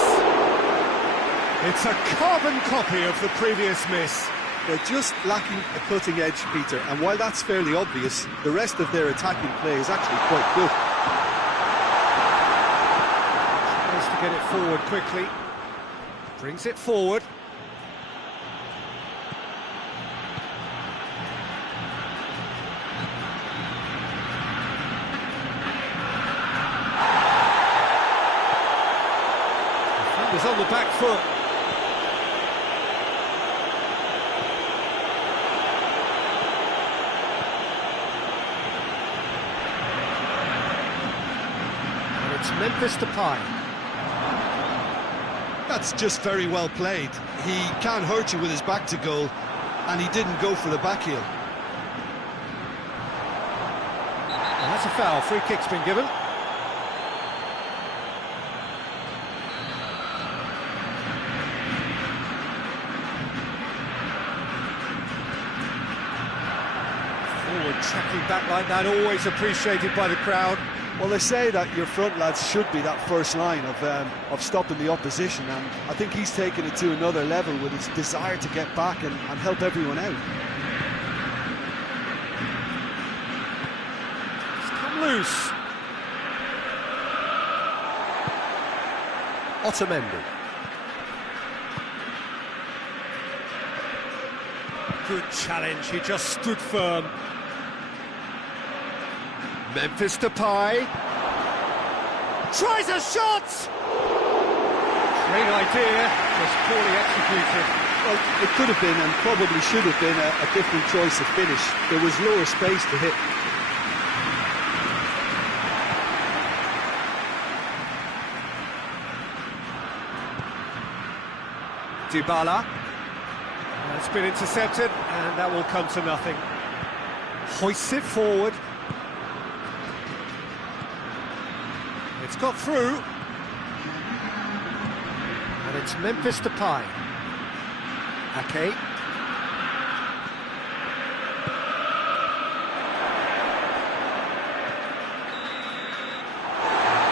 It's a carbon copy of the previous miss. They're just lacking a cutting edge, Peter, and while that's fairly obvious, the rest of their attacking play is actually quite good. Tries to get it forward quickly. Brings it forward. Defender's on the back foot. Memphis Depay. That's just very well played. He can't hurt you with his back to goal, and he didn't go for the back heel. Well, that's a foul. Free kick's been given. Forward tracking back like that, always appreciated by the crowd. Well, they say that your front lads should be that first line of stopping the opposition, and I think he's taken it to another level with his desire to get back and help everyone out. loose. Otamendi. Good challenge, he just stood firm. Memphis Depay. Tries a shot! Great idea, just poorly executed. Well, it could have been and probably should have been a different choice of finish. There was lower space to hit. Dybala. It's been intercepted, and that will come to nothing. Hoists it forward. It's got through. And it's Memphis Depay. Ake.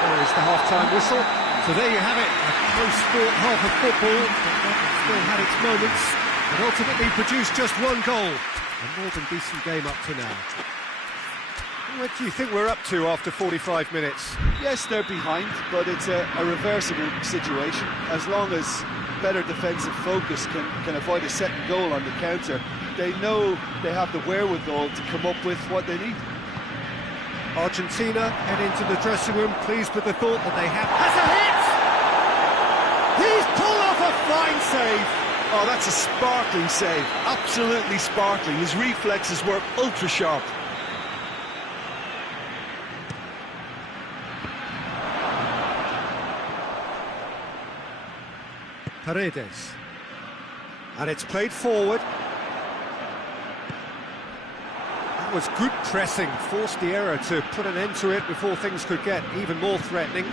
There is the half-time whistle. So there you have it, a close-fought half of football, but that still had its moments, and ultimately produced just one goal. A more than decent game up to now. What do you think we're up to after 45 minutes? Yes, they're behind, but it's a reversible situation. As long as better defensive focus can avoid a second goal on the counter, they know they have the wherewithal to come up with what they need. Argentina head into the dressing room, pleased with the thought that they have. Has a hit! He's pulled off a fine save! Oh, that's a sparkling save. Absolutely sparkling. His reflexes were ultra-sharp. Paredes. And it's played forward. That was good pressing, forced the error to put an end to it before things could get even more threatening.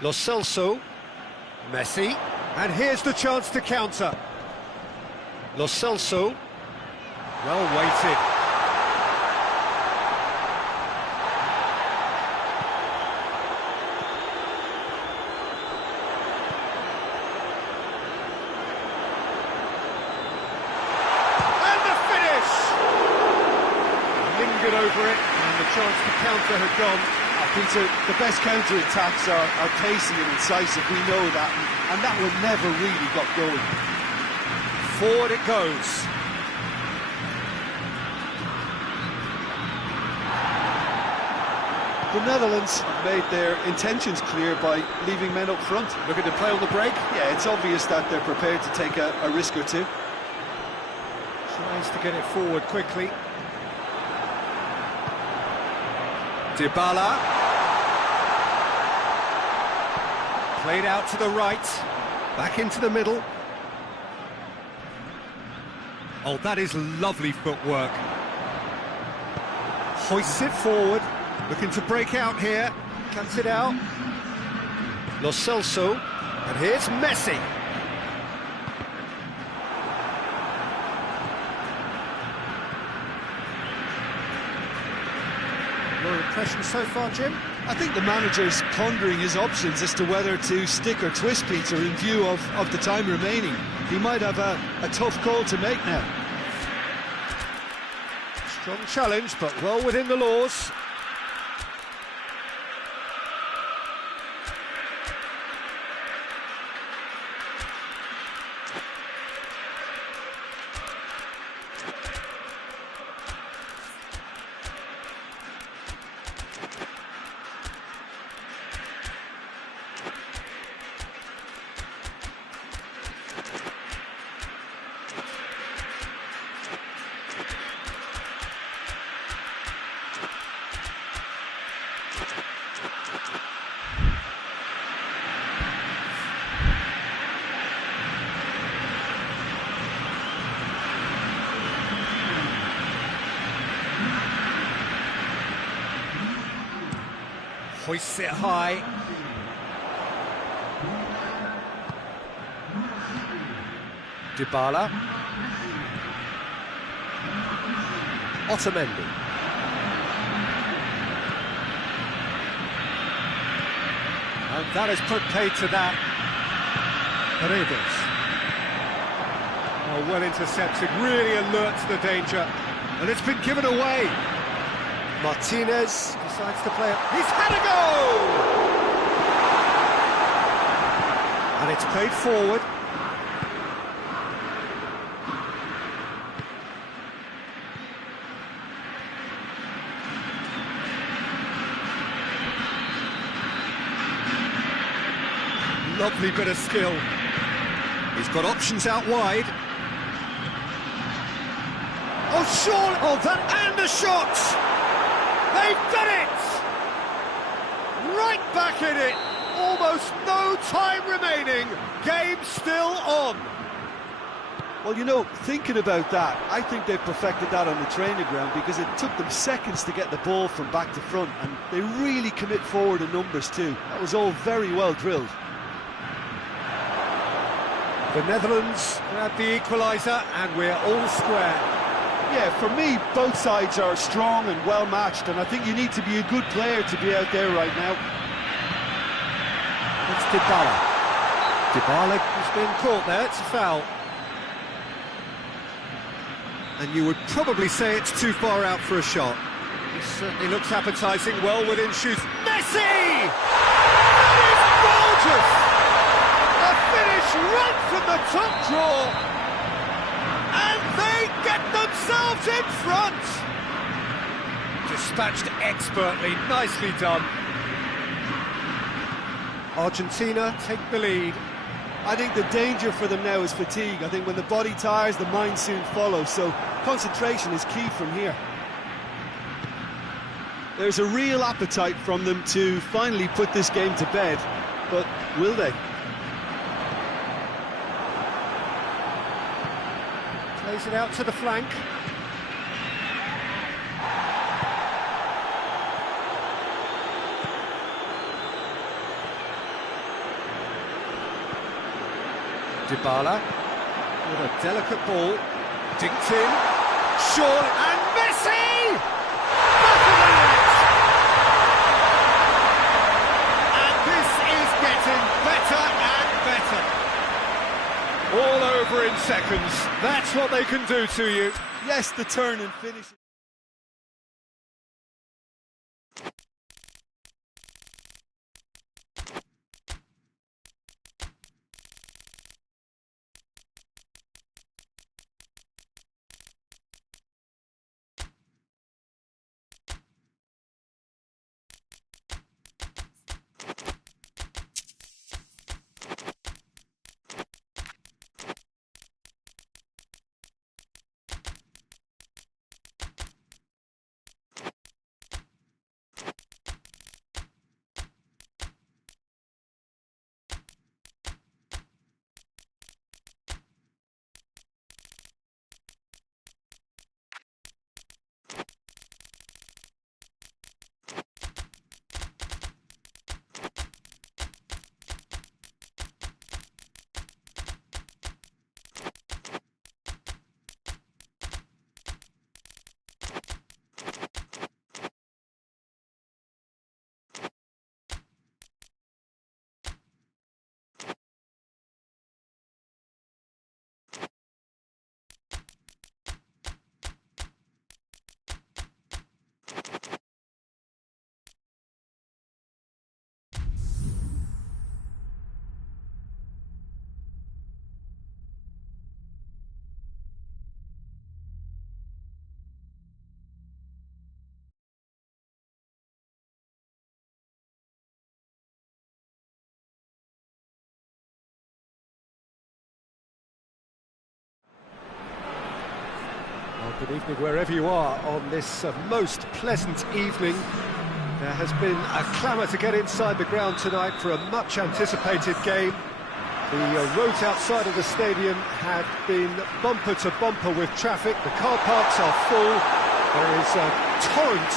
Lo Celso. Messi. And here's the chance to counter. Lo Celso. Well weighted. Over it, and the chance to counter had gone. Peter, the best counter-attacks are pacey and incisive, we know that, and that one never really got going. Forward it goes. The Netherlands made their intentions clear by leaving men up front. Looking to play on the break. Yeah, it's obvious that they're prepared to take a risk or two. Tries to get it forward quickly. Dybala. Played out to the right. Back into the middle. Oh, that is lovely footwork. Hoists it forward. Looking to break out here. Cuts it out. Lo Celso. And here's Messi. Your impression so far, Jim? I think the manager's pondering his options as to whether to stick or twist Peter in view of the time remaining. He might have a tough call to make now. Strong challenge, but well within the laws. Hoists it high. Dybala. Otamendi. And that has put paid to that. Paredes. Oh, well intercepted, really alert to the danger. And it's been given away. Martinez decides to play it. He's had a go! And it's played forward. Lovely bit of skill. He's got options out wide. Oh, surely! Oh, that and a shot! They've done it! Right back in it! Almost no time remaining. Game still on. Well, you know, thinking about that, I think they perfected that on the training ground because it took them seconds to get the ball from back to front, and they really commit forward in numbers too. That was all very well drilled. The Netherlands grab the equaliser, and we're all square. Yeah, for me, both sides are strong and well matched, and I think you need to be a good player to be out there right now. It's Dybala. Dybala has been caught there, it's a foul. And you would probably say it's too far out for a shot. He certainly looks appetising, well within shoot. Messi! That is gorgeous! A finish right from the top draw! And they get themselves in front! Dispatched expertly, nicely done. Argentina take the lead. I think the danger for them now is fatigue. I think when the body tires, the mind soon follows, so concentration is key from here. There's a real appetite from them to finally put this game to bed, but will they? Plays it out to the flank. Dybala with a delicate ball, dinked in, short, and Messi! Back of the net! And this is getting better and better. All over in seconds, that's what they can do to you. Yes, the turn and finish. Well, good evening wherever you are on this most pleasant evening. There has been a clamour to get inside the ground tonight for a much anticipated game. The roads outside of the stadium have been bumper to bumper with traffic. The car parks are full. There is a torrent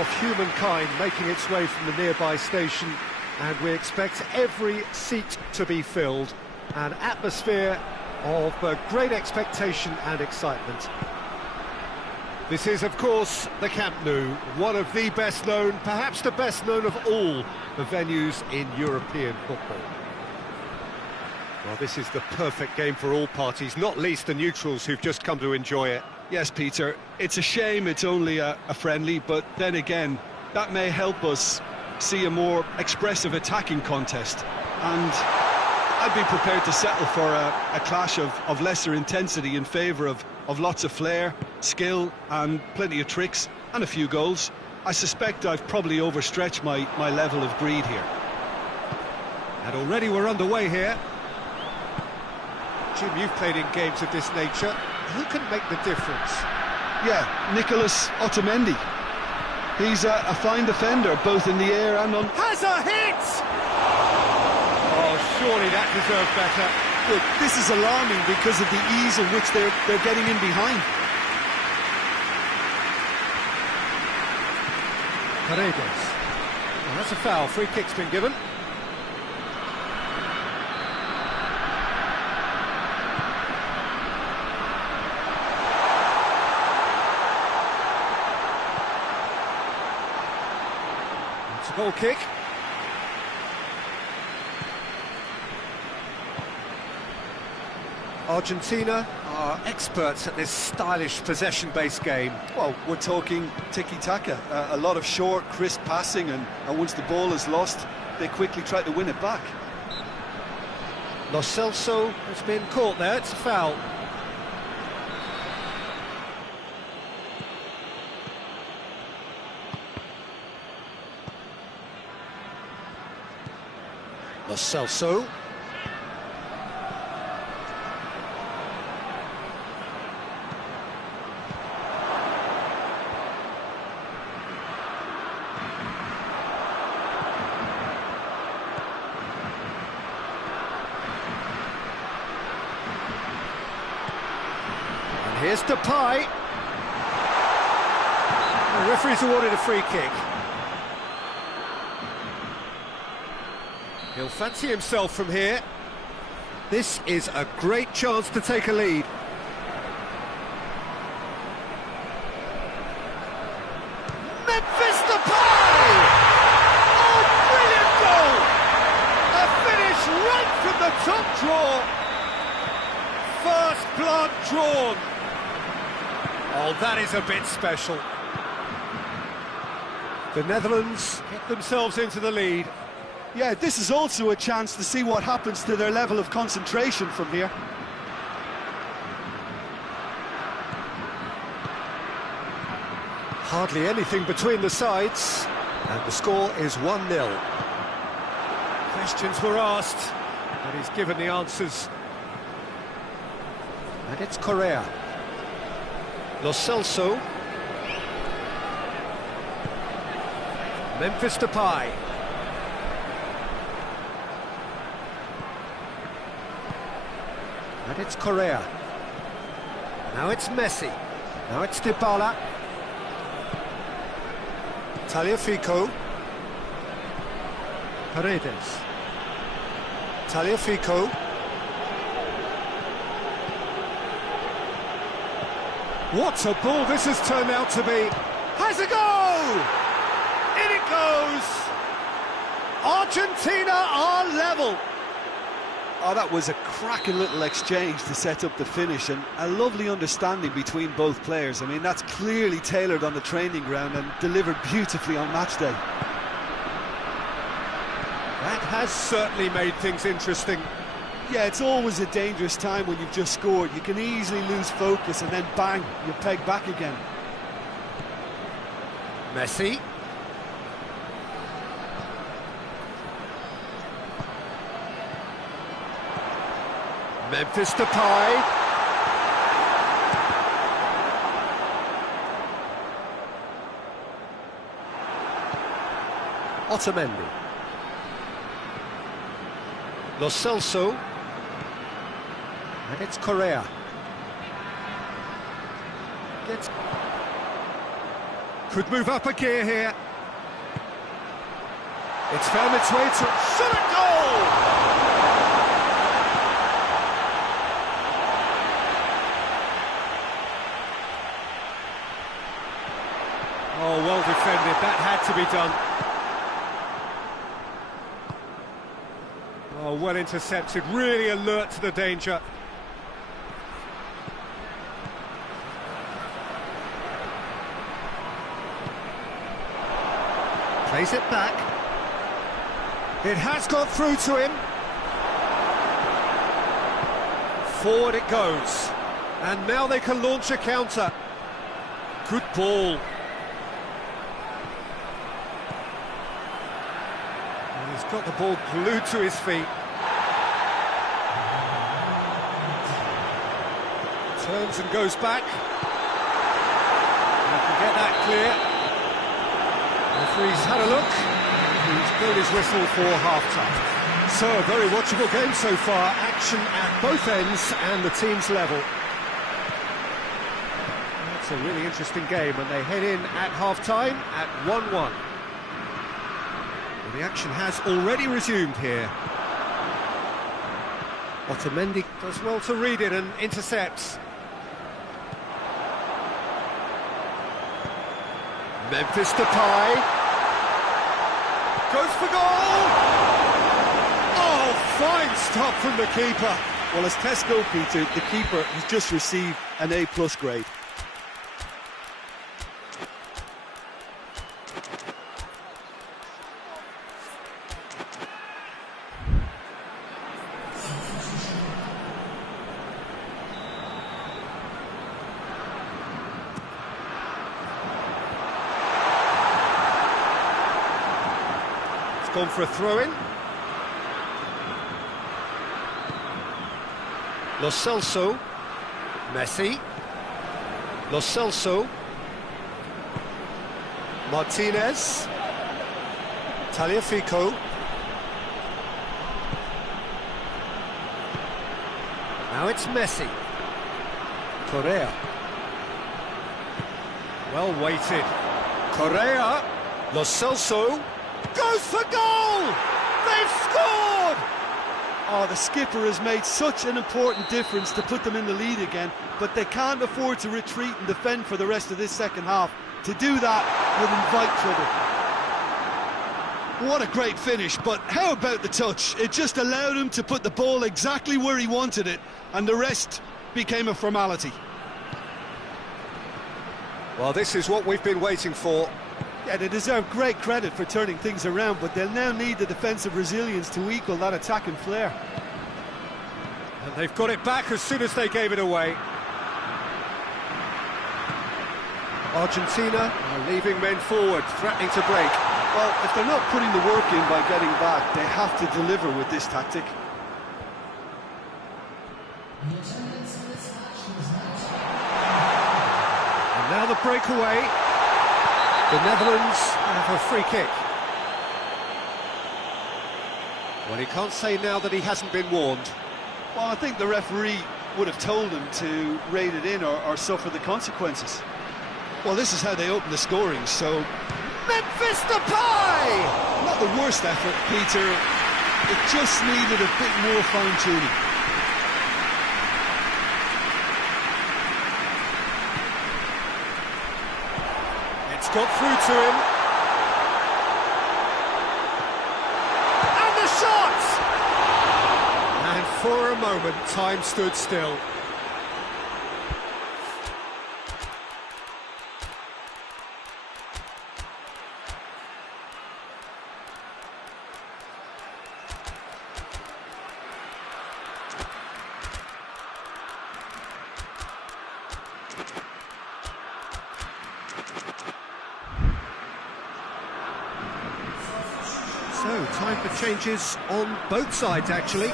of humankind making its way from the nearby station, and we expect every seat to be filled. An atmosphere of great expectation and excitement. This is, of course, the Camp Nou, one of the best known, perhaps the best known of all the venues in European football. Well, this is the perfect game for all parties, not least the neutrals who've just come to enjoy it. Yes, Peter, it's a shame it's only a friendly, but then again, that may help us see a more expressive attacking contest. And I'd be prepared to settle for a clash of lesser intensity in favour of lots of flair, skill and plenty of tricks and a few goals. I suspect I've probably overstretched my level of greed here. And already we're underway here. Jim, you've played in games of this nature. Who can make the difference? Yeah, Nicholas Otamendi. He's a fine defender, both in the air and on... Has a hit! Oh, surely that deserved better. Look, this is alarming because of the ease in which they're getting in behind. Paredes. Well, that's a foul. Free kick's been given. It's a goal kick. Argentina are experts at this stylish possession-based game. Well, we're talking tiki-taka, a lot of short, crisp passing, and once the ball is lost, they quickly try to win it back. Lo Celso has been caught there, it's a foul. Lo Celso. Here's Depay. The referee's awarded a free kick. He'll fancy himself from here. This is a great chance to take a lead. Memphis Depay! Oh, brilliant goal! A finish right from the top draw. First blood drawn. Oh, that is a bit special. The Netherlands get themselves into the lead. Yeah, this is also a chance to see what happens to their level of concentration from here. Hardly anything between the sides, and the score is 1-0. Questions were asked, but he's given the answers. And it's Correa. Lo Celso. Memphis Depay. And it's Correa. Now it's Messi. Now it's Dybala. Tagliafico. Paredes. Tagliafico. What a ball this has turned out to be. Has a goal! In it goes! Argentina are level. Oh, that was a cracking little exchange to set up the finish, and a lovely understanding between both players. I mean, that's clearly tailored on the training ground and delivered beautifully on match day. That has certainly made things interesting. Yeah, it's always a dangerous time when you've just scored. You can easily lose focus and then bang, you're pegged back again. Messi. Memphis Depay. Otamendi. Lo Celso. And it's Correa. Could move up a gear here. It's found its way to... Shot a goal! Oh, well defended. That had to be done. Oh, Oh, well intercepted, really alert to the danger. Plays it back. It has got through to him. Forward it goes. And now they can launch a counter. Good ball. And he's got the ball glued to his feet. Turns and goes back. And can get that clear. The referee's had a look. And he's blown his whistle for half-time. So, a very watchable game so far. Action at both ends and the team's level. It's a really interesting game, and they head in at half-time at 1-1. Well, the action has already resumed here. Otamendi does well to read it and intercepts. Memphis Depay goes for goal! Oh, fine stop from the keeper. Well, as test goalkeeper, the keeper has just received an A+ grade. Gone for a throw-in. Lo Celso. Messi. Lo Celso. Martinez. Tagliafico. Now it's Messi. Correa. Well weighted. Correa. Lo Celso. Goes for goal! They've scored! Oh, the skipper has made such an important difference to put them in the lead again, but they can't afford to retreat and defend for the rest of this second half. To do that would invite trouble. What a great finish, but how about the touch? It just allowed him to put the ball exactly where he wanted it, and the rest became a formality. Well, this is what we've been waiting for. Yeah, they deserve great credit for turning things around, but they'll now need the defensive resilience to equal that attacking flair. And they've got it back as soon as they gave it away. Argentina are leaving men forward, threatening to break. Well, if they're not putting the work in by getting back, they have to deliver with this tactic. And now the breakaway. The Netherlands have a free kick. Well, he can't say now that he hasn't been warned. Well, I think the referee would have told him to rate it in or suffer the consequences. Well, this is how they open the scoring, so... Memphis Depay! Not the worst effort, Peter. It just needed a bit more fine-tuning. Got through to him. And the shot! And for a moment, time stood still. So, time for changes on both sides, actually.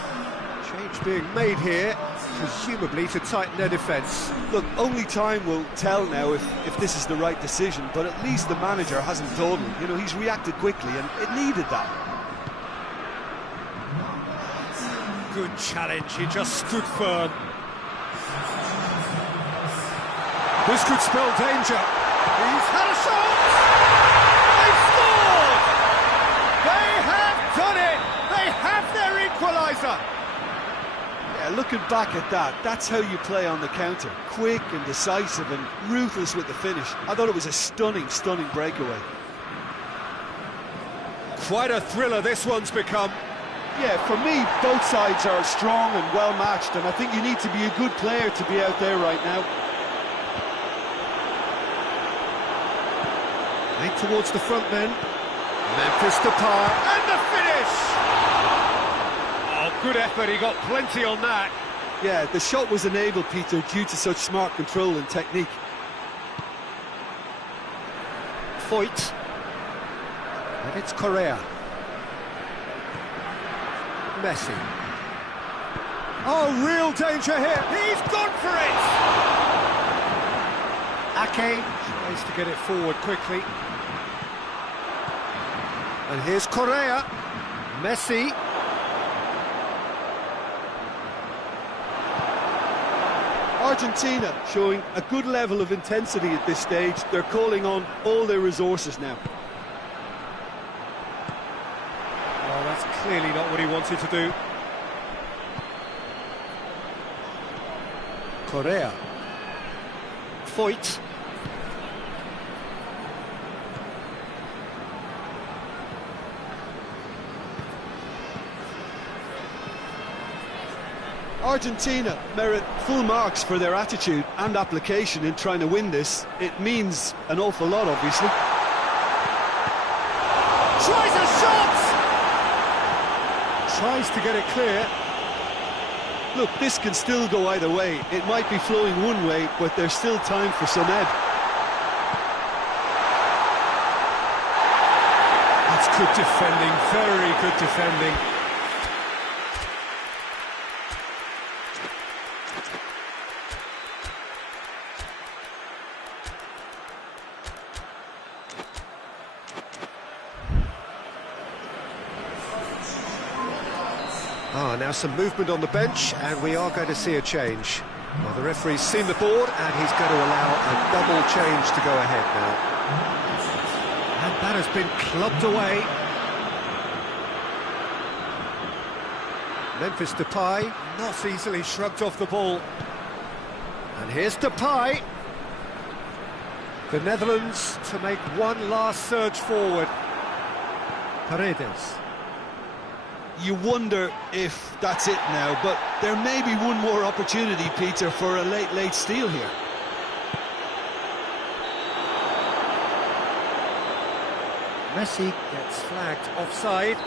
Change being made here, presumably to tighten their defence. Look, only time will tell now if this is the right decision, but at least the manager hasn't dawdled. You know, he's reacted quickly, and it needed that. Good challenge, he just stood firm. This could spell danger. He's had a shot! They've scored! They have done it! They have their equaliser! Yeah, looking back at that, that's how you play on the counter. Quick and decisive and ruthless with the finish. I thought it was a stunning, stunning breakaway. Quite a thriller this one's become. Yeah, for me, both sides are strong and well matched, and I think you need to be a good player to be out there right now. Right towards the front men. Memphis Depay, and the finish! Oh, good effort, he got plenty on that. Yeah, the shot was enabled, Peter, due to such smart control and technique. Foyt. And it's Correa. Messi. Oh, real danger here. He's gone for it! Ake tries to get it forward quickly. And here's Correa. Messi. Argentina showing a good level of intensity at this stage. They're calling on all their resources now. Well, that's clearly not what he wanted to do. Correa. Foyt. Argentina merit full marks for their attitude and application in trying to win this. It means an awful lot, obviously. Tries a shot! Tries to get it clear. Look, this can still go either way. It might be flowing one way, but there's still time for some ebb. That's good defending, very good defending. Now some movement on the bench, and we are going to see a change. Well, the referee's seen the board, and he's going to allow a double change to go ahead now. And that has been clubbed away. Memphis Depay, not easily shrugged off the ball. And here's Depay. The Netherlands to make one last surge forward. Paredes. You wonder if that's it now, but there may be one more opportunity, Peter, for a late steal here. Messi gets flagged offside.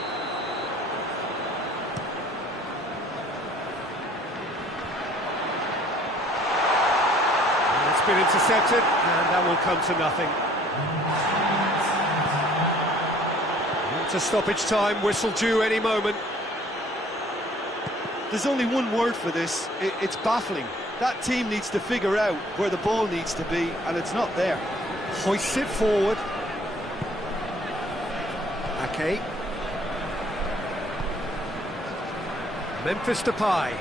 It's been intercepted, and that will come to nothing. To stoppage time, whistle due any moment. There's only one word for this, it's baffling. That team needs to figure out where the ball needs to be, and it's not there. Hoists it forward. Ake. Memphis Depay.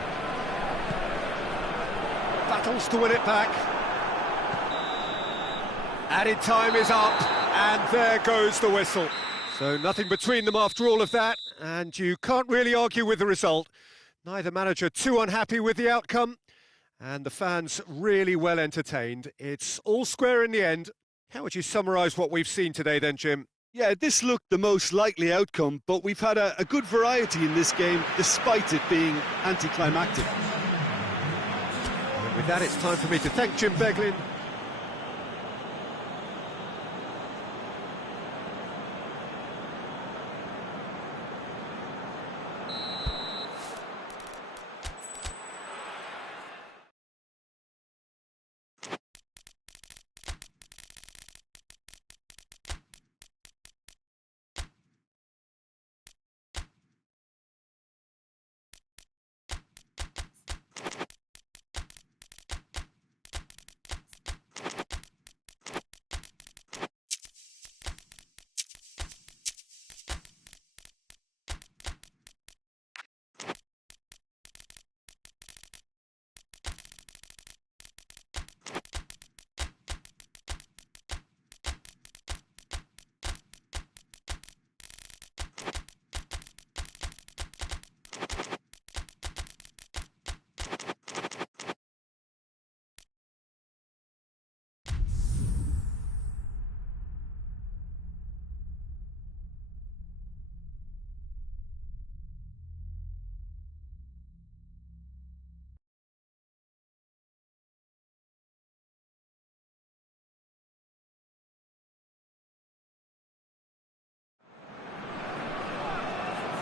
Battles to win it back. Added time is up, and there goes the whistle. So nothing between them after all of that, and you can't really argue with the result. Neither manager too unhappy with the outcome, and the fans really well entertained. It's all square in the end. How would you summarise what we've seen today then, Jim? Yeah, this looked the most likely outcome, but we've had a good variety in this game, despite it being anticlimactic. And with that, it's time for me to thank Jim Beglin.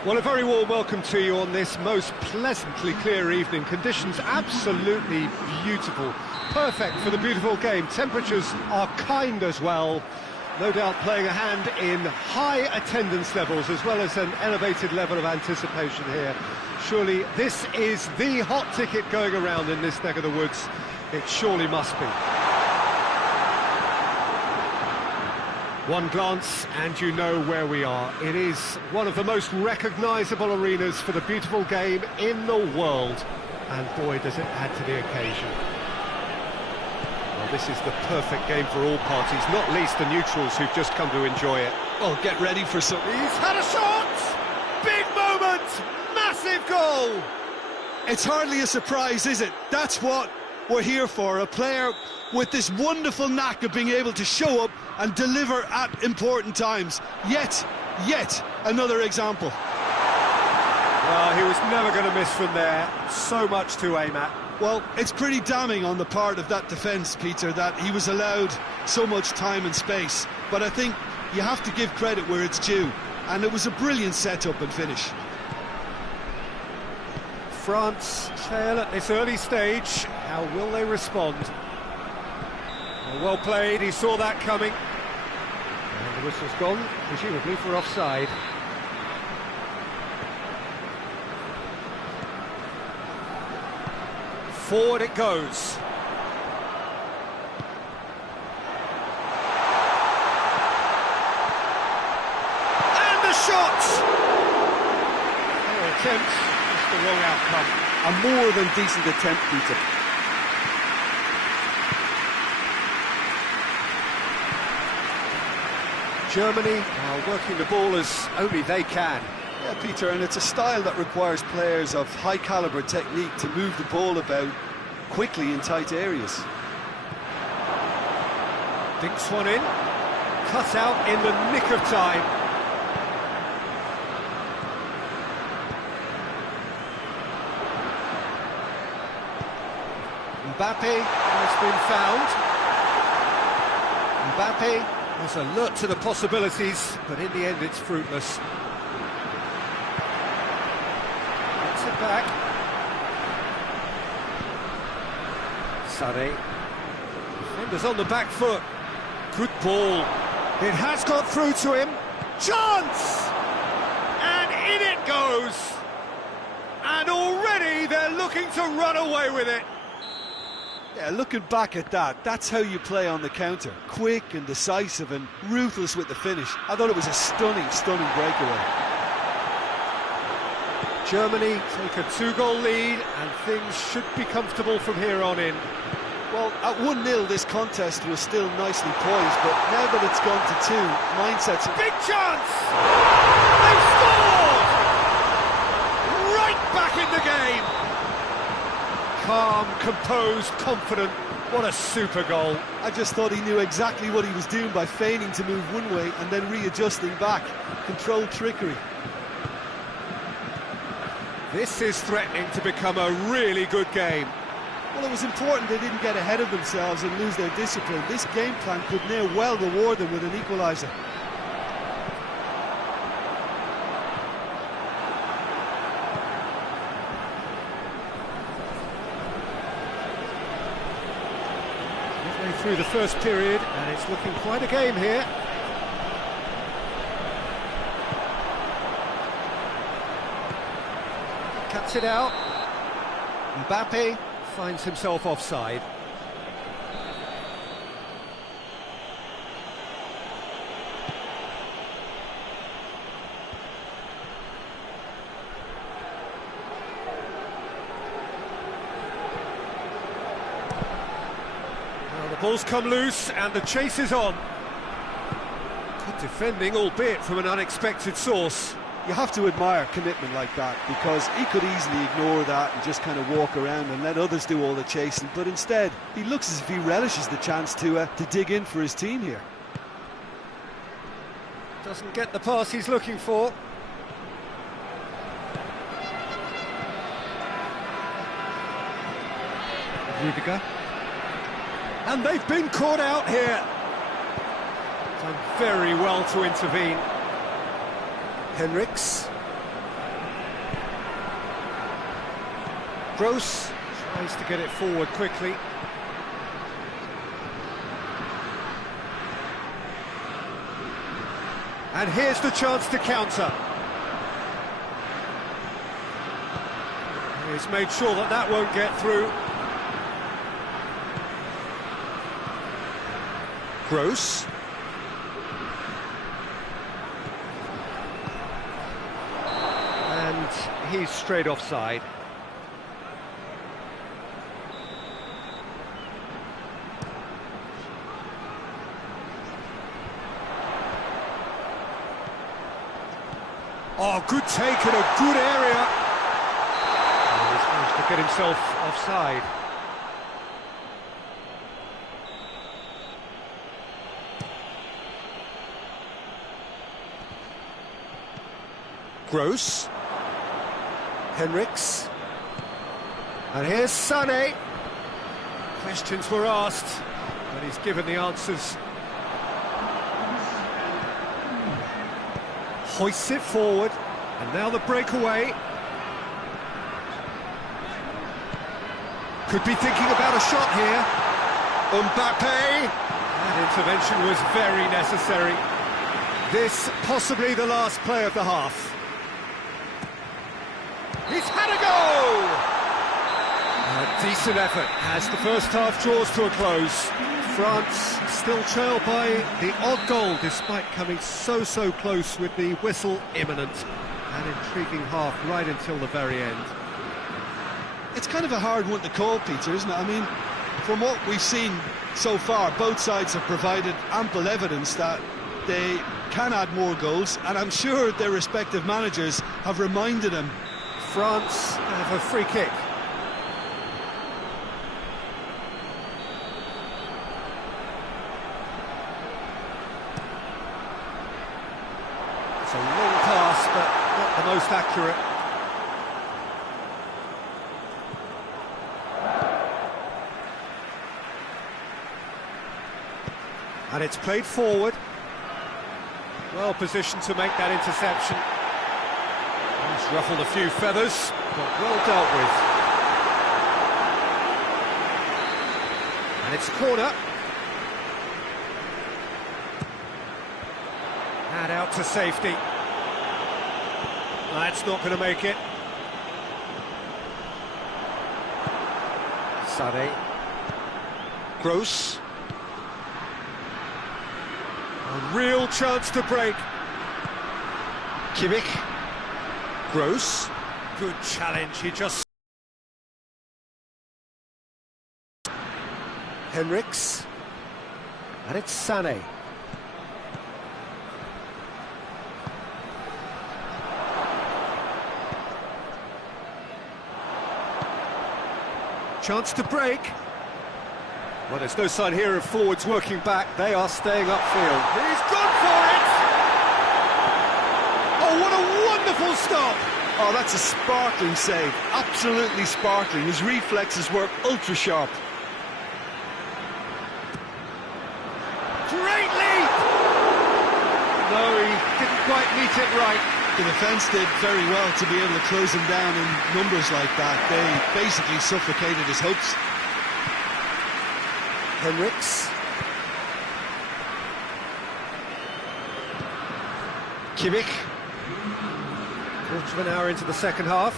Well, a very warm welcome to you on this most pleasantly clear evening. Conditions absolutely beautiful. Perfect for the beautiful game. Temperatures are kind as well. No doubt playing a hand in high attendance levels as well as an elevated level of anticipation here. Surely this is the hot ticket going around in this neck of the woods. It surely must be. One glance and you know where we are. It is one of the most recognisable arenas for the beautiful game in the world. And boy, does it add to the occasion. Well, this is the perfect game for all parties, not least the neutrals who've just come to enjoy it. Well, get ready for some... He's had a shot! Big moment! Massive goal! It's hardly a surprise, is it? That's what we're here for, a player with this wonderful knack of being able to show up and deliver at important times. Yet another example. Well, he was never going to miss from there. So much to aim at. Well, it's pretty damning on the part of that defence, Peter, that he was allowed so much time and space. But I think you have to give credit where it's due. And it was a brilliant setup and finish. France trail at this early stage. How will they respond? Well played, he saw that coming. And the whistle's gone, presumably for offside. Forward it goes. And the shot! Fair attempt, just the wrong outcome. A more than decent attempt, Peter. Germany are working the ball as only they can. Yeah, Peter, and it's a style that requires players of high-caliber technique to move the ball about quickly in tight areas. Dinks one in, cut out in the nick of time. Mbappe has been found. Mbappe was alert to the possibilities, but in the end it's fruitless. Gets it back. Sade. Defenders on the back foot. Good ball. It has got through to him. Chance! And in it goes. And already they're looking to run away with it. Yeah, looking back at that, that's how you play on the counter. Quick and decisive and ruthless with the finish. I thought it was a stunning breakaway. Germany take a 2-goal lead and things should be comfortable from here on in. Well, at 1-0 this contest was still nicely poised, but now that it's gone to 2, mindsets... Big chance! They've scored! Right back in the game! Calm, composed, confident. What a super goal. I just thought he knew exactly what he was doing by feigning to move one way and then readjusting back. Controlled trickery. This is threatening to become a really good game. Well, it was important they didn't get ahead of themselves and lose their discipline. This game plan could now well reward them with an equaliser. Through the first period, and it's looking quite a game here. Cuts it out. Mbappe finds himself offside. Ball's come loose and the chase is on. Good defending, albeit from an unexpected source. You have to admire commitment like that, because he could easily ignore that and just kind of walk around and let others do all the chasing, but instead he looks as if he relishes the chance to dig in for his team here. Doesn't get the pass he's looking for. Rudiger. And they've been caught out here. Done very well to intervene. Henriks. Gross tries to get it forward quickly. And here's the chance to counter. He's made sure that that won't get through. Gross. And he's straight offside. Oh, good take in a good area. And he's managed to get himself offside. Gross. Henriks. And here's Sané. Questions were asked, but he's given the answers. Hoists it forward, and now the breakaway. Could be thinking about a shot here. Mbappe. That intervention was very necessary. This possibly the last play of the half. He's had a go! A decent effort as the first half draws to a close. France still trail by the odd goal despite coming so close with the whistle imminent. An intriguing half right until the very end. It's kind of a hard one to call, Peter, isn't it? I mean, from what we've seen so far, both sides have provided ample evidence that they can add more goals, and I'm sure their respective managers have reminded them. France have a free kick. It's a long pass, but not the most accurate. And it's played forward. Well positioned to make that interception. He's ruffled a few feathers, but well dealt with. And it's corner. And out to safety. That's not going to make it. Sané. Gross. A real chance to break. Kimmich. Gross. Good challenge, he just... Henriks. And it's Sané. Chance to break. Well, there's no sign here of forwards working back. They are staying upfield. He's gone for it! Oh, what a wonderful stop! Oh, that's a sparkling save. Absolutely sparkling. His reflexes were ultra sharp. Great leap! No, he didn't quite meet it right. The defence did very well to be able to close him down in numbers like that. They basically suffocated his hopes. Henriks. Kimmich. Quarter of an hour into the second half.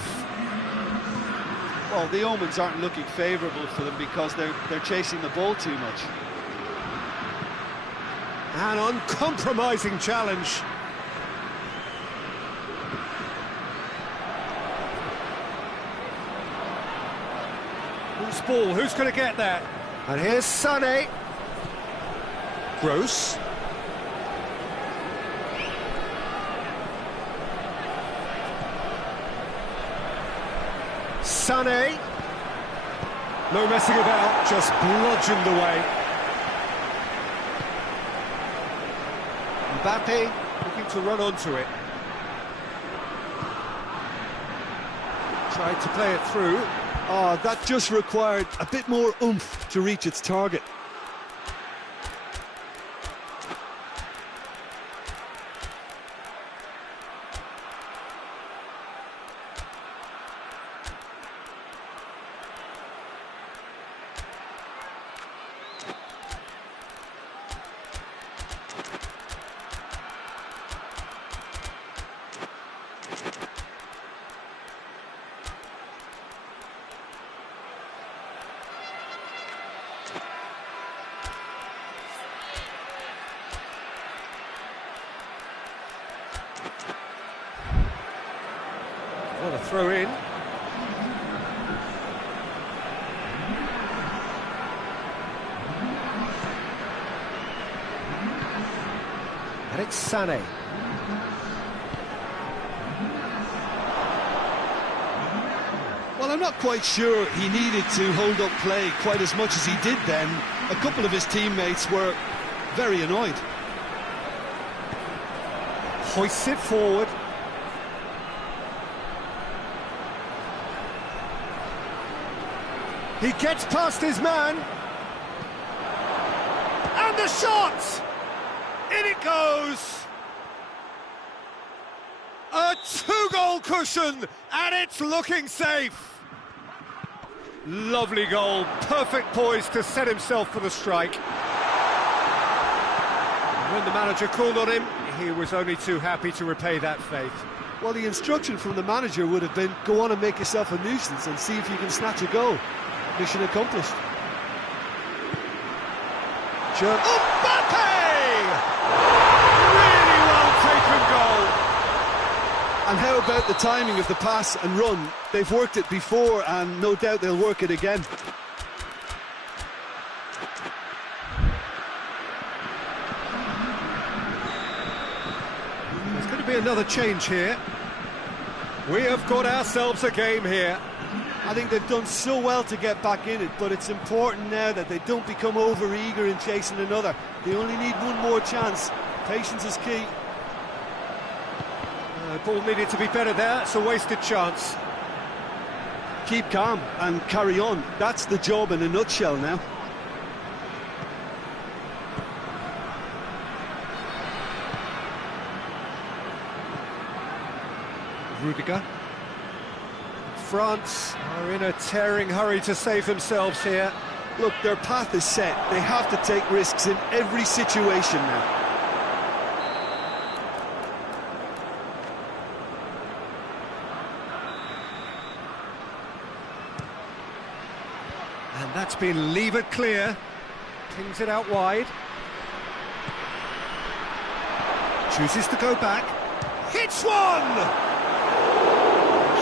Well, the omens aren't looking favourable for them because they're chasing the ball too much. An uncompromising challenge. Who's ball? Who's going to get that? And here's Sané. Gross. Sané. No messing about, just bludgeoned away. Mbappe looking to run onto it. Tried to play it through. Oh, that just required a bit more oomph to reach its target. throw in. And it's Sané. Well, I'm not quite sure he needed to hold up play quite as much as he did then. A couple of his teammates were very annoyed. Hoists it forward. He gets past his man. And the shot! In it goes! A two-goal cushion, and it's looking safe. Lovely goal, perfect poise to set himself for the strike. When the manager called on him, he was only too happy to repay that faith. Well, the instruction from the manager would have been, go on and make yourself a nuisance and see if you can snatch a goal. Mission accomplished. Mbappe! Really well taken goal. And how about the timing of the pass and run? They've worked it before and no doubt they'll work it again. There's going to be another change here. We have got ourselves a game here. I think they've done so well to get back in it, but it's important now that they don't become over-eager in chasing another. They only need one more chance. Patience is key. Ball needed to be better there, it's a wasted chance. Keep calm and carry on. That's the job in a nutshell now. Rudiger. France are in a tearing hurry to save themselves here. Look, their path is set. They have to take risks in every situation now. And that's been levered clear. Pings it out wide. Chooses to go back. Hits one!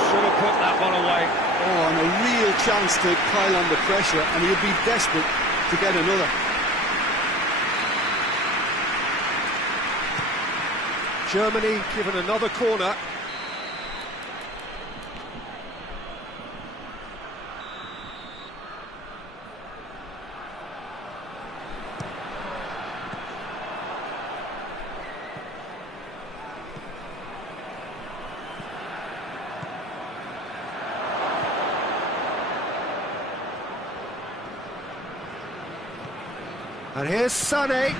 Should have put that one away. Oh, and a real chance to pile on the pressure, and he'll be desperate to get another. Germany given another corner. And here's Sané.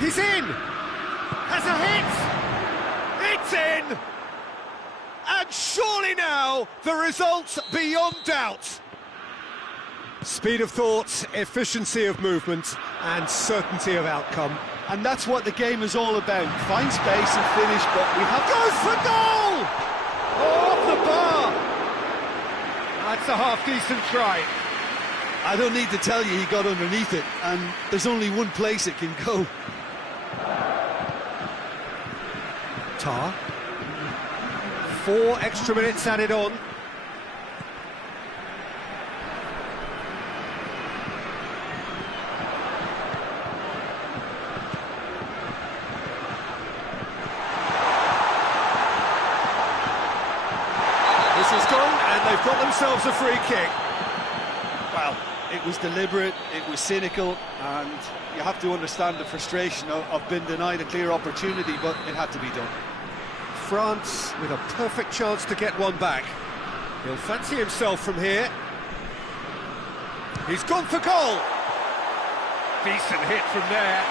He's in! Has a hit! It's in! And surely now, the result's beyond doubt. Speed of thought, efficiency of movement, and certainty of outcome. And that's what the game is all about. Find space and finish, but we have... Goes for goal! Oh, off the bar! That's a half-decent try. I don't need to tell you he got underneath it, and there's only one place it can go. Tar. 4 extra minutes added on. This is gone, and they've got themselves a free kick. Well, it was deliberate, it was cynical, and you have to understand the frustration of being denied a clear opportunity, but it had to be done. France with a perfect chance to get one back. He'll fancy himself from here. He's gone for goal. Decent hit from there.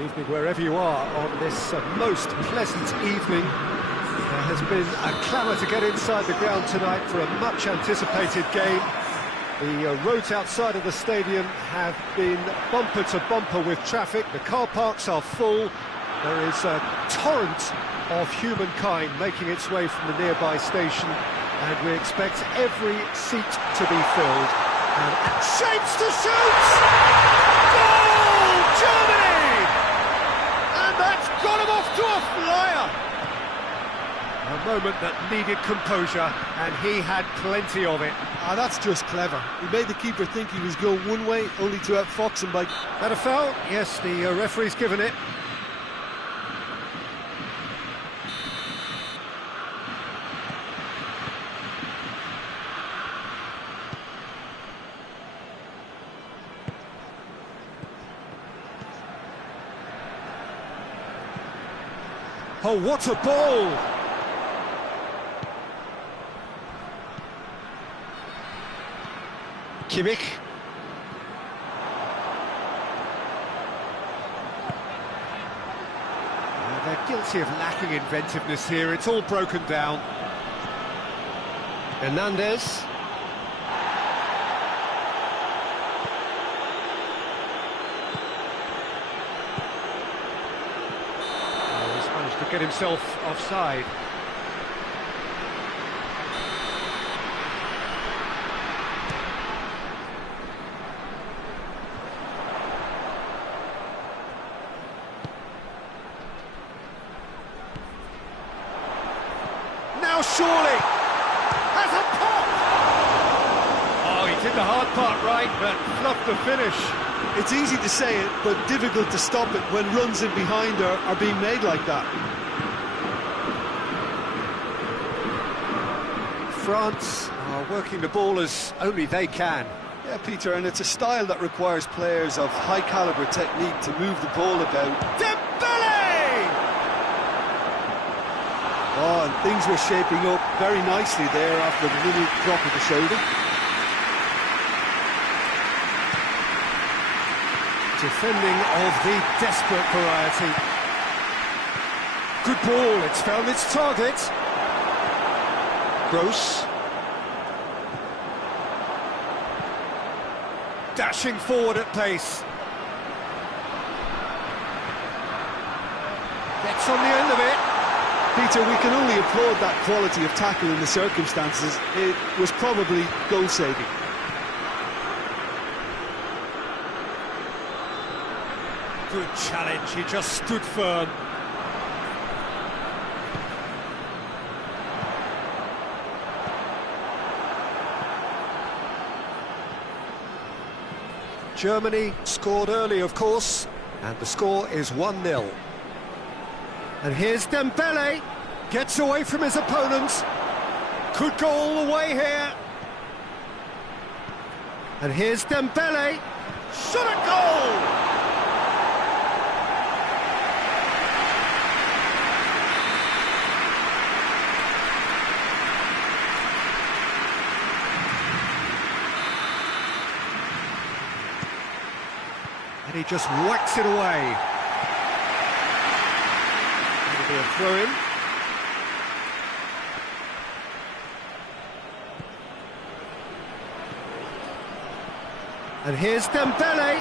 Good evening wherever you are on this most pleasant evening. There has been a clamour to get inside the ground tonight for a much anticipated game. The roads outside of the stadium have been bumper to bumper with traffic. The car parks are full. There is a torrent of humankind making its way from the nearby station, and we expect every seat to be filled. And shapes to shoot! Goal! Germany! And that's got him off to a flyer! A moment that needed composure, and he had plenty of it. That's just clever. He made the keeper think he was going one way, only to outfox him by... That a foul? Yes, the referee's given it. Oh, what a ball! Kimmich. They're guilty of lacking inventiveness here. It's all broken down. Hernandez. He's managed to get himself offside. Now surely has a pop! Oh, he did the hard part right, but fluffed the finish. It's easy to say it, but difficult to stop it when runs in behind are being made like that. France are working the ball as only they can. Yeah, Peter, and it's a style that requires players of high-caliber technique to move the ball about. Oh, and things were shaping up very nicely there after the little drop of the shoulder. Defending of the desperate variety. Good ball, it's found its target. Gross. Dashing forward at pace. Gets on the end of it. Peter, we can only applaud that quality of tackle in the circumstances. It was probably goal-saving. Good challenge, he just stood firm. Germany scored early, of course, and the score is 1-0. And here's Dembele, gets away from his opponents, could go all the way here. And here's Dembele, shot a goal! And he just whacks it away. It'll be a throw-in. And here's Dembele.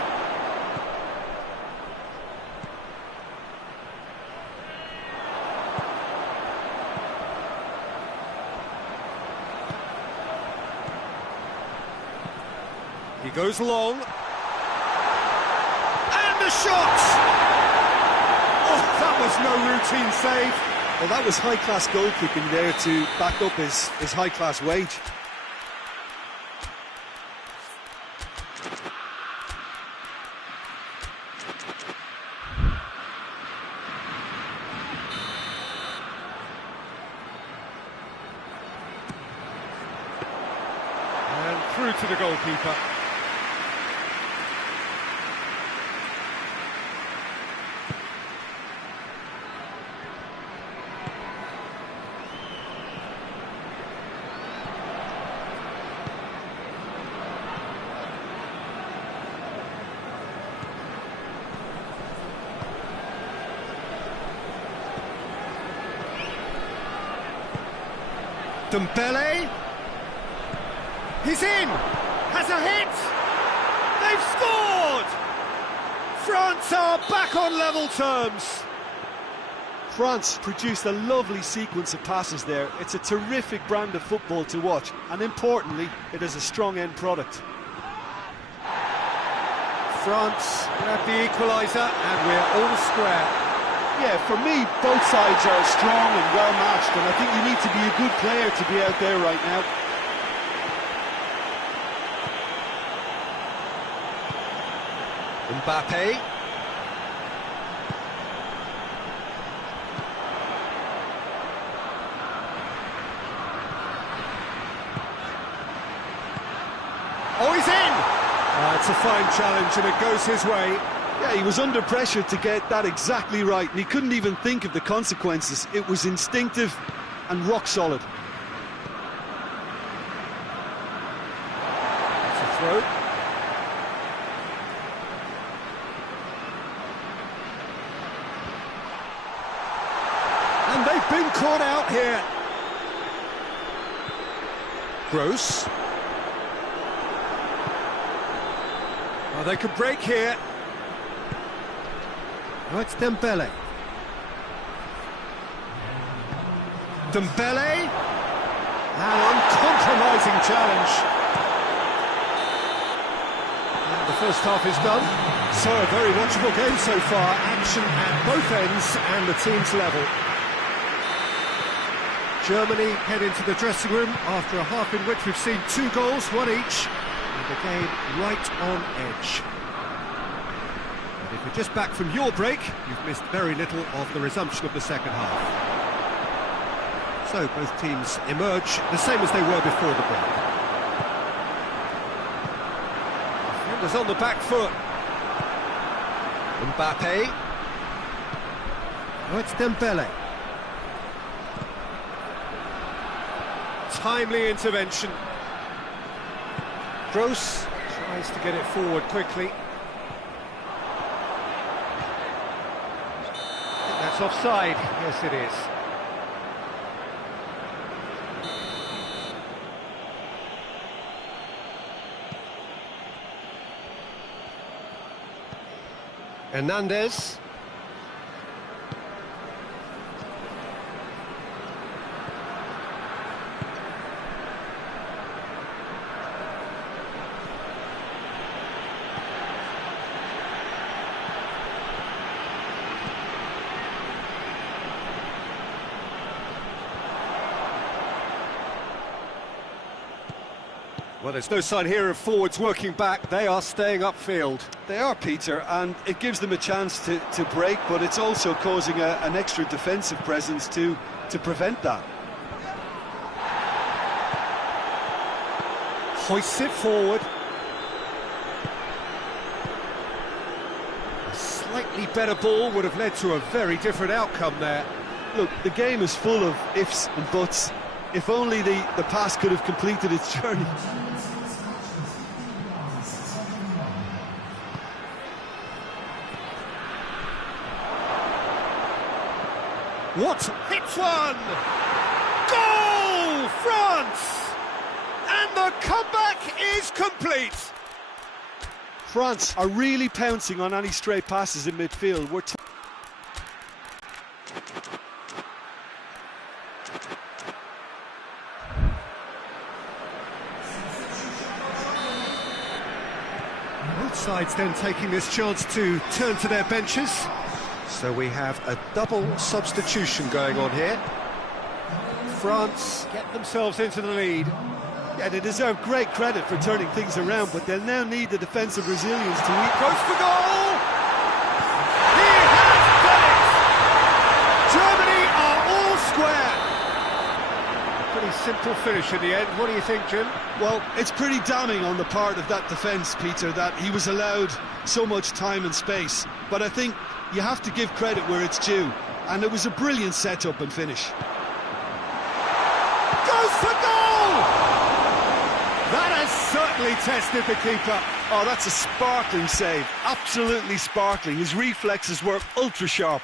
He goes long. Shot! Oh, that was no routine save. Well, that was high-class goal-kicking there to back up his high-class wage. And through to the goalkeeper. Dembele. He's in! Has a hit! They've scored! France are back on level terms. France produced a lovely sequence of passes there. It's a terrific brand of football to watch, and importantly, it is a strong end product. France grab the equaliser, and we're all square. Yeah, for me, both sides are strong and well matched, and I think you need to be a good player to be out there right now. Mbappe. Oh, he's in! It's a fine challenge and it goes his way. Yeah, he was under pressure to get that exactly right, and he couldn't even think of the consequences. It was instinctive and rock solid. It's a throw. And they've been caught out here. Gross. Oh, they could break here. Oh, it's Dembele. Dembele. An uncompromising challenge. And the first half is done. So a very watchable game so far. Action at both ends and the team's level. Germany head into the dressing room after a half in which we've seen 2 goals, 1 each. And the game right on edge. And if you're just back from your break, you've missed very little of the resumption of the second half. So both teams emerge the same as they were before the break. Defenders on the back foot. Mbappe. Oh, it's Dembele. Timely intervention. Gross tries to get it forward quickly. I think that's offside. Yes, it is. Hernandez. Well, there's no sign here of forwards working back. They are staying upfield. They are, Peter, and it gives them a chance to break, but it's also causing an extra defensive presence to prevent that. Hoists it forward. A slightly better ball would have led to a very different outcome there. Look, the game is full of ifs and buts. If only the pass could have completed its journey. What? Hits one! Goal! France! And the comeback is complete! France are really pouncing on any stray passes in midfield. Both sides then taking this chance to turn to their benches. So we have a double substitution going on here. France get themselves into the lead. Yeah, they deserve great credit for turning things around, but they'll now need the defensive resilience to eat. Goes for goal! He has done it! Germany are all square! A pretty simple finish in the end. What do you think, Jim? Well, it's pretty damning on the part of that defence, Peter, that he was allowed so much time and space. But I think you have to give credit where it's due, and it was a brilliant setup and finish. Goes for goal! That has certainly tested the keeper. Oh, that's a sparkling save, absolutely sparkling. His reflexes were ultra sharp.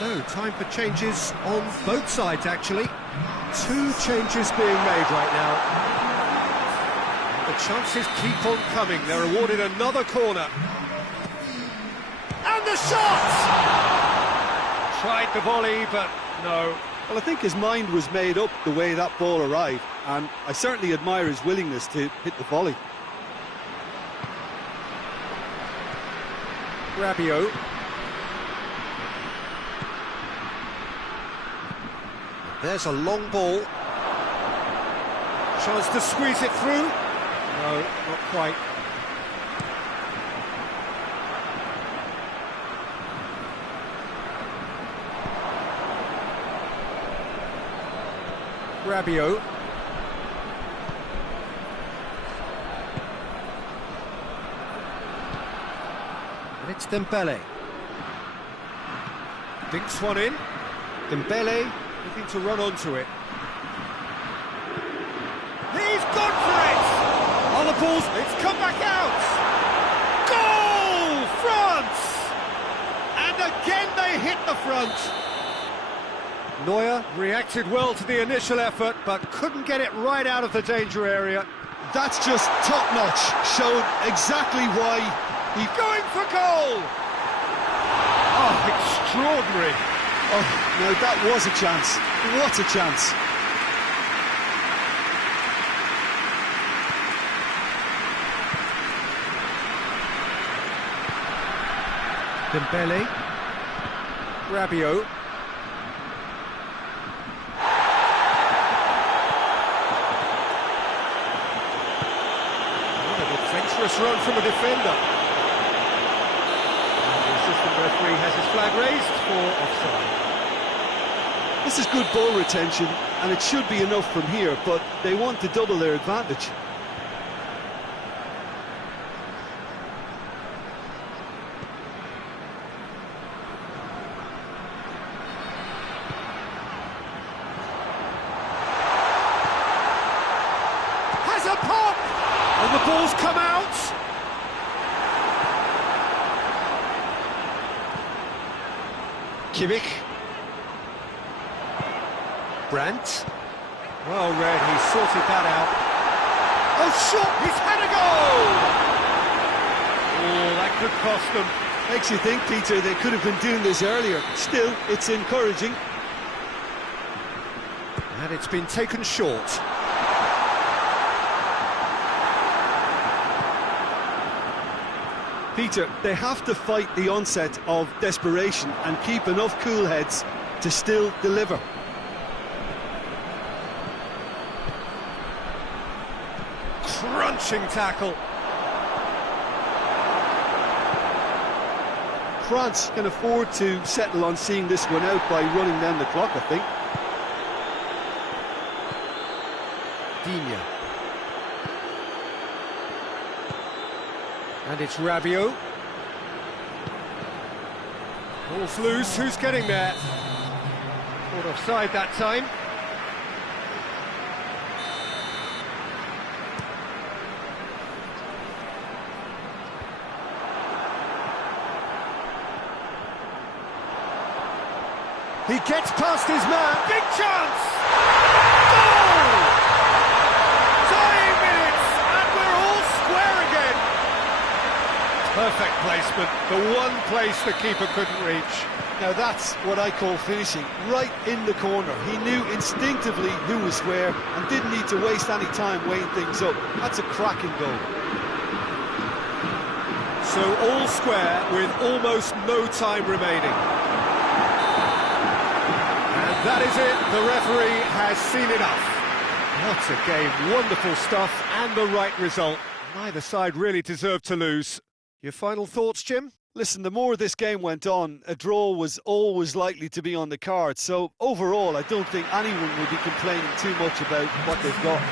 So, time for changes on both sides, actually. Two changes being made right now. The chances keep on coming. They're awarded another corner. And the shot! Tried the volley, but no. Well, I think his mind was made up the way that ball arrived, and I certainly admire his willingness to hit the volley. Rabiot. There's a long ball. Chance to squeeze it through. No, not quite. Rabiot. And it's Dembele. Dinks one in. Dembele looking to run onto it. He's gone for it! On the balls, it's come back out! Goal! France! And again they hit the front. Neuer reacted well to the initial effort, but couldn't get it right out of the danger area. That's just top-notch, showed exactly why he's going for goal! Oh, extraordinary. Oh, no, that was a chance. What a chance. Dembele. Rabiot. What an adventurous run from a defender. And the assistant referee has his flag raised for offside. This is good ball retention, and it should be enough from here, but they want to double their advantage. Has a pop! And the ball's come out! Kimmich. Brandt. Well read, he sorted that out. Oh, shot! He's had a goal! Oh, that could cost them. Makes you think, Peter, they could have been doing this earlier. Still, it's encouraging. And it's been taken short. Peter, they have to fight the onset of desperation and keep enough cool heads to still deliver. Crunching tackle. France can afford to settle on seeing this one out by running down the clock, I think. Digne. And it's Rabiot. Ball's loose, who's getting there? Caught offside that time. He gets past his man. Big chance! Goal! Dying minutes, and we're all square again. Perfect placement, the one place the keeper couldn't reach. Now that's what I call finishing, right in the corner. He knew instinctively who was where and didn't need to waste any time weighing things up. That's a cracking goal. So all square with almost no time remaining. That is it, the referee has seen enough. What a game, wonderful stuff, and the right result. Neither side really deserved to lose. Your final thoughts, Jim? Listen, the more this game went on, a draw was always likely to be on the card. So overall, I don't think anyone will be complaining too much about what they've got.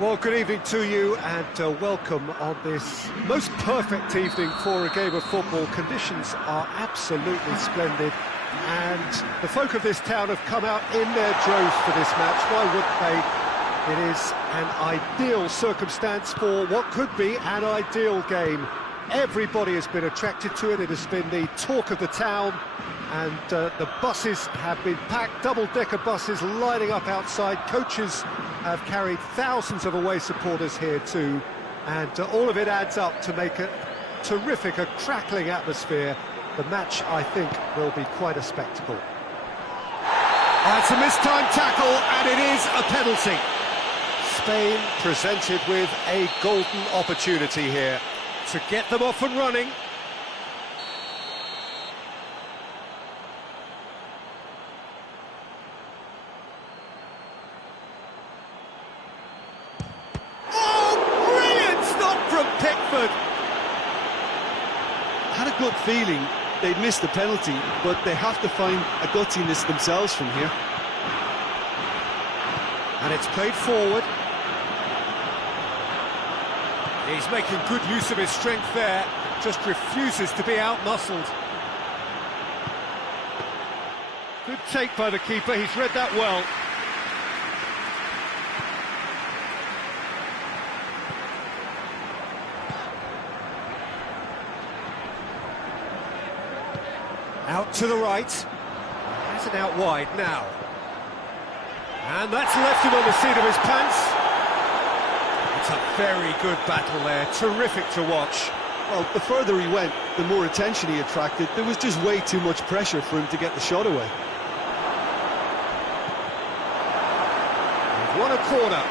Well, good evening to you and welcome on this most perfect evening for a game of football. Conditions are absolutely splendid and the folk of this town have come out in their droves for this match. Why wouldn't they? It is an ideal circumstance for what could be an ideal game. Everybody has been attracted to it. It has been the talk of the town, and the buses have been packed, double-decker buses lining up outside. Coaches have carried thousands of away supporters here too, and all of it adds up to make a terrific, a crackling atmosphere. The match, I think, will be quite a spectacle. It's a mistimed tackle, and it is a penalty. Spain presented with a golden opportunity here to get them off and running. Oh, brilliant stop from Pickford. I had a gut feeling they'd missed the penalty, but they have to find a gutsiness themselves from here. And it's played forward. He's making good use of his strength there, just refuses to be out-muscled. Good take by the keeper, he's read that well. Out to the right. Has it out wide now. And that's left him on the seat of his pants. It's a very good battle there, terrific to watch. Well, the further he went, the more attention he attracted. There was just way too much pressure for him to get the shot away. They've won a corner.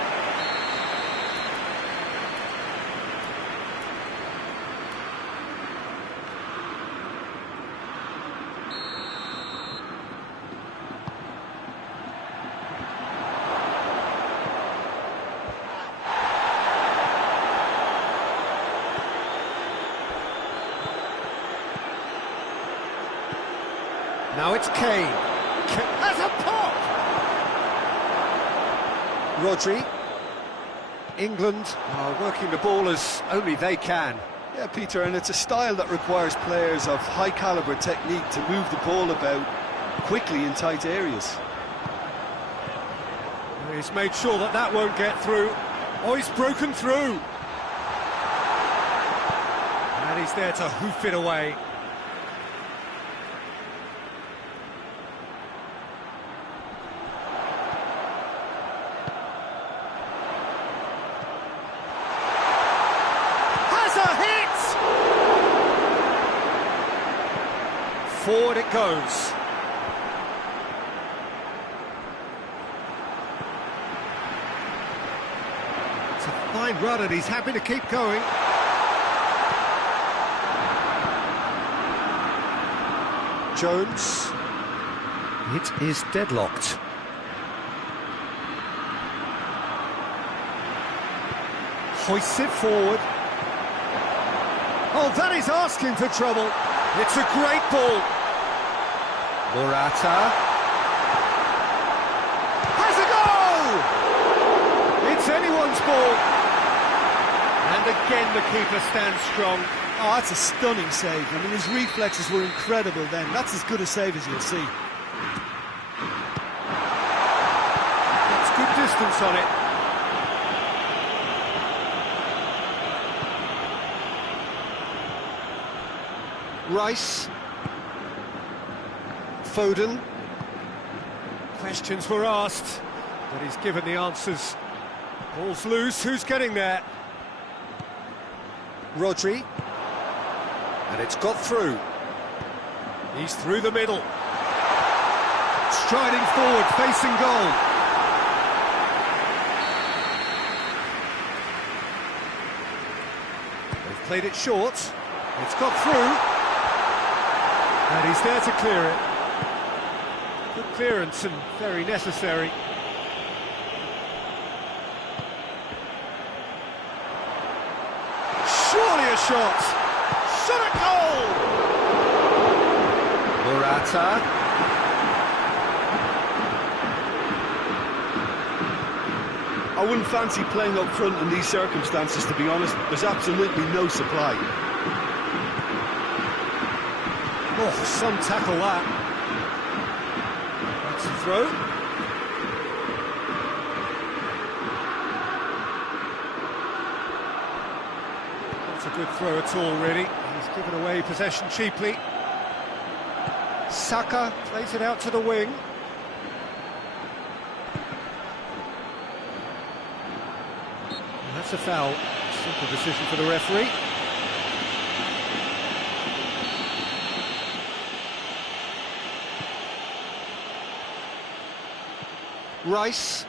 Now it's Kane. Has a pop! Rodri. England are working the ball as only they can. Yeah, Peter, and it's a style that requires players of high-caliber technique to move the ball about quickly in tight areas. He's made sure that that won't get through. Oh, he's broken through. And he's there to hoof it away. Forward it goes. It's a fine run and he's happy to keep going. Jones. It is deadlocked. Hoists it forward. Oh, that is asking for trouble. It's a great ball. Morata. Has a goal! It's anyone's ball. And again the keeper stands strong. Oh, that's a stunning save. I mean, his reflexes were incredible then. That's as good a save as you'll see. That's good distance on it. Rice. Foden. Questions were asked, but he's given the answers. Ball's loose, who's getting there? Rodri. And it's got through. He's through the middle. Striding forward, facing goal. They've played it short. It's got through. And he's there to clear it. Good clearance and very necessary. Surely a shot! Shot at goal! Morata. I wouldn't fancy playing up front in these circumstances, to be honest. There's absolutely no supply. Oh, some tackle that. That's a throw. Not a good throw at all, really. He's given away possession cheaply. Saka plays it out to the wing. And that's a foul. Simple decision for the referee. Rice.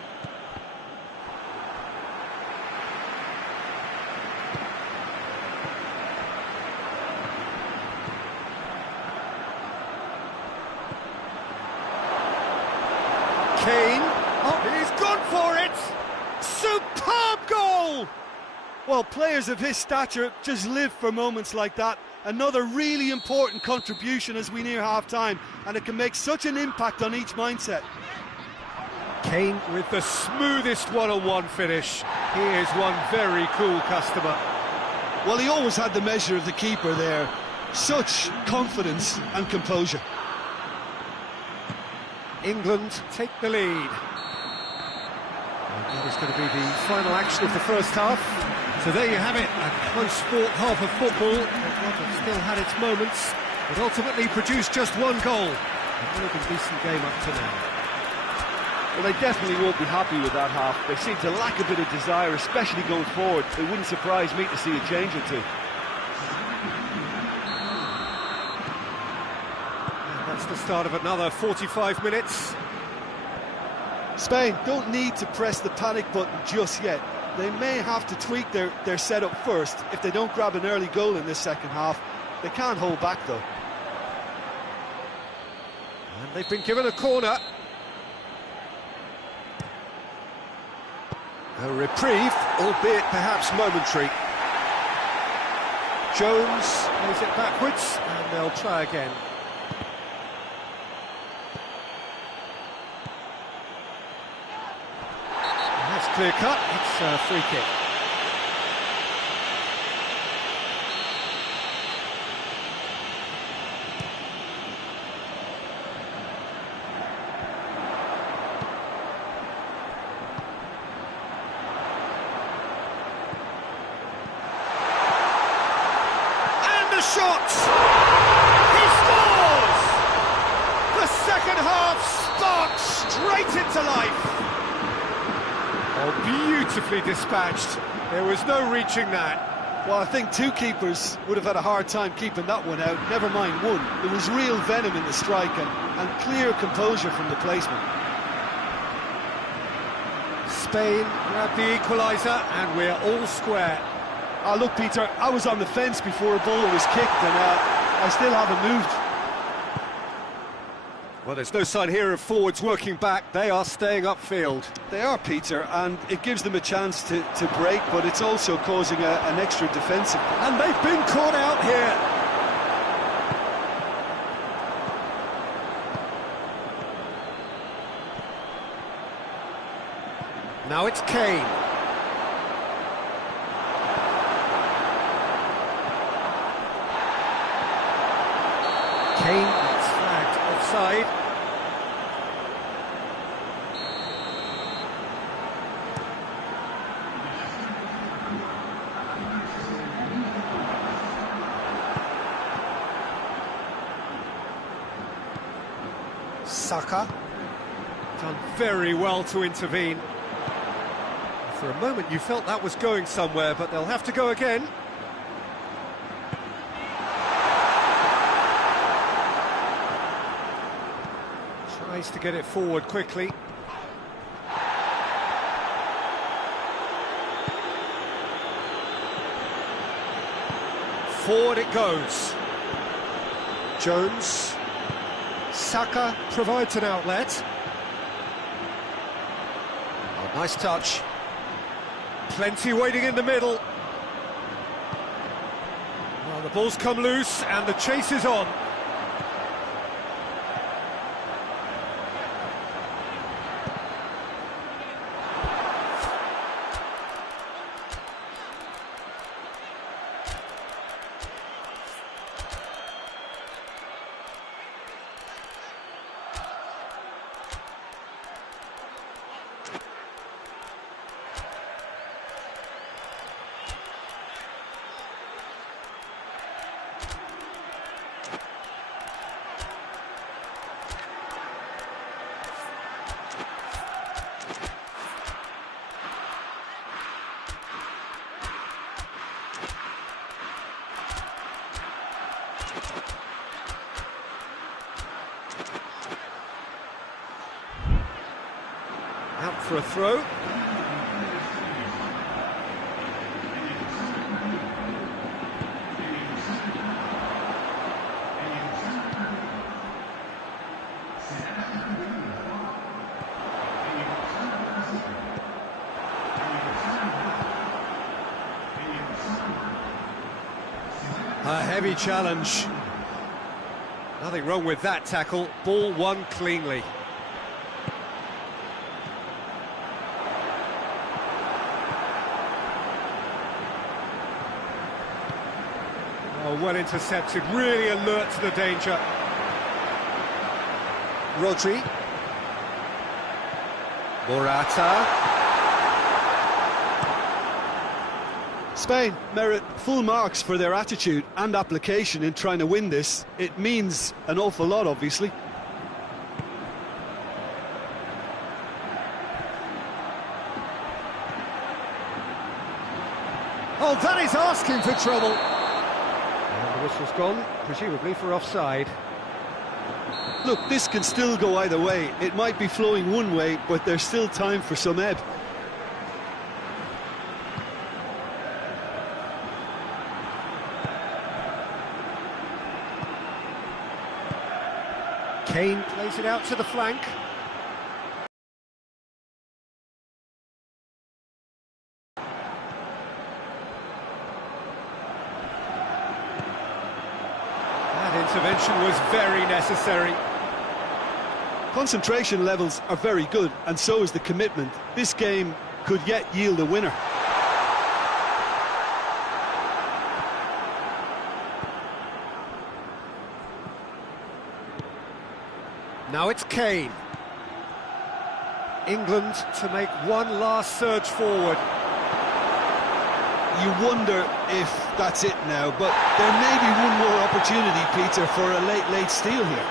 Kane. Oh, he's gone for it! Superb goal! Well, players of his stature just live for moments like that. Another really important contribution as we near half-time, and it can make such an impact on each mindset. Kane with the smoothest one-on-one finish. He is one very cool customer. Well, he always had the measure of the keeper there. Such confidence and composure. England take the lead. And that is going to be the final action of the first half. So there you have it, a close-fought half of football. It still had its moments, but ultimately produced just one goal. A more than decent game up to now. Well, they definitely won't be happy with that half. They seem to lack a bit of desire, especially going forward. It wouldn't surprise me to see a change or two. And that's the start of another 45 minutes. Spain don't need to press the panic button just yet. They may have to tweak their setup first if they don't grab an early goal in this second half. They can't hold back, though. And they've been given a corner. A reprieve, albeit perhaps momentary. Jones plays it backwards, and they'll try again. And that's clear cut, it's a free kick. Shot! He scores! The second half sparks straight into life. Oh, beautifully dispatched. There was no reaching that. Well, I think two keepers would have had a hard time keeping that one out, never mind one. There was real venom in the strike and clear composure from the placement. Spain grabbed the equaliser, and we're all square. Look, Peter, I was on the fence before a ball was kicked, and I still haven't moved. Well, there's no sign here of forwards working back. They are staying upfield. They are, Peter, and it gives them a chance to break, but it's also causing an extra defensive. And they've been caught out here. Now it's Kane. Kane gets flagged offside. Saka done very well to intervene. For a moment you felt that was going somewhere, but they'll have to go again. Tries to get it forward quickly. Forward it goes. Jones. Saka provides an outlet. Oh, nice touch. Plenty waiting in the middle. Well, the ball's come loose and the chase is on. Out for a throw. A heavy challenge. Nothing wrong with that tackle. Ball won cleanly. Oh, well intercepted, really alert to the danger. Rodri. Morata. Spain merit full marks for their attitude and application in trying to win this. It means an awful lot, obviously. Oh, that is asking for trouble. And the whistle's gone, presumably for offside. Look, this can still go either way. It might be flowing one way, but there's still time for some ebb. Kane plays it out to the flank. That intervention was very necessary. Concentration levels are very good, and so is the commitment. This game could yet yield a winner. Now it's Kane. England to make one last surge forward. You wonder if that's it now, but there may be one more opportunity, Peter, for a late steal here.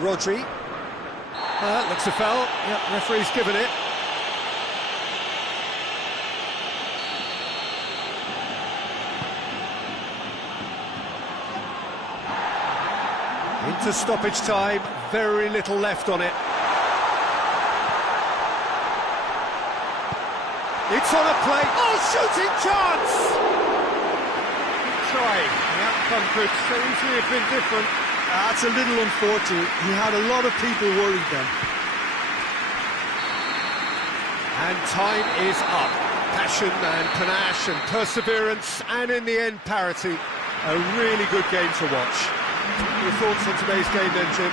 Rodri. Looks a foul. Yep, referee's given it. Into stoppage time, very little left on it. It's on a plate. Oh, shooting chance! Trying. The outcome could so easily have been different. That's a little unfortunate. He had a lot of people worried then. And time is up. Passion and panache and perseverance, and in the end, parity. A really good game to watch. Your thoughts on today's game then, Jim?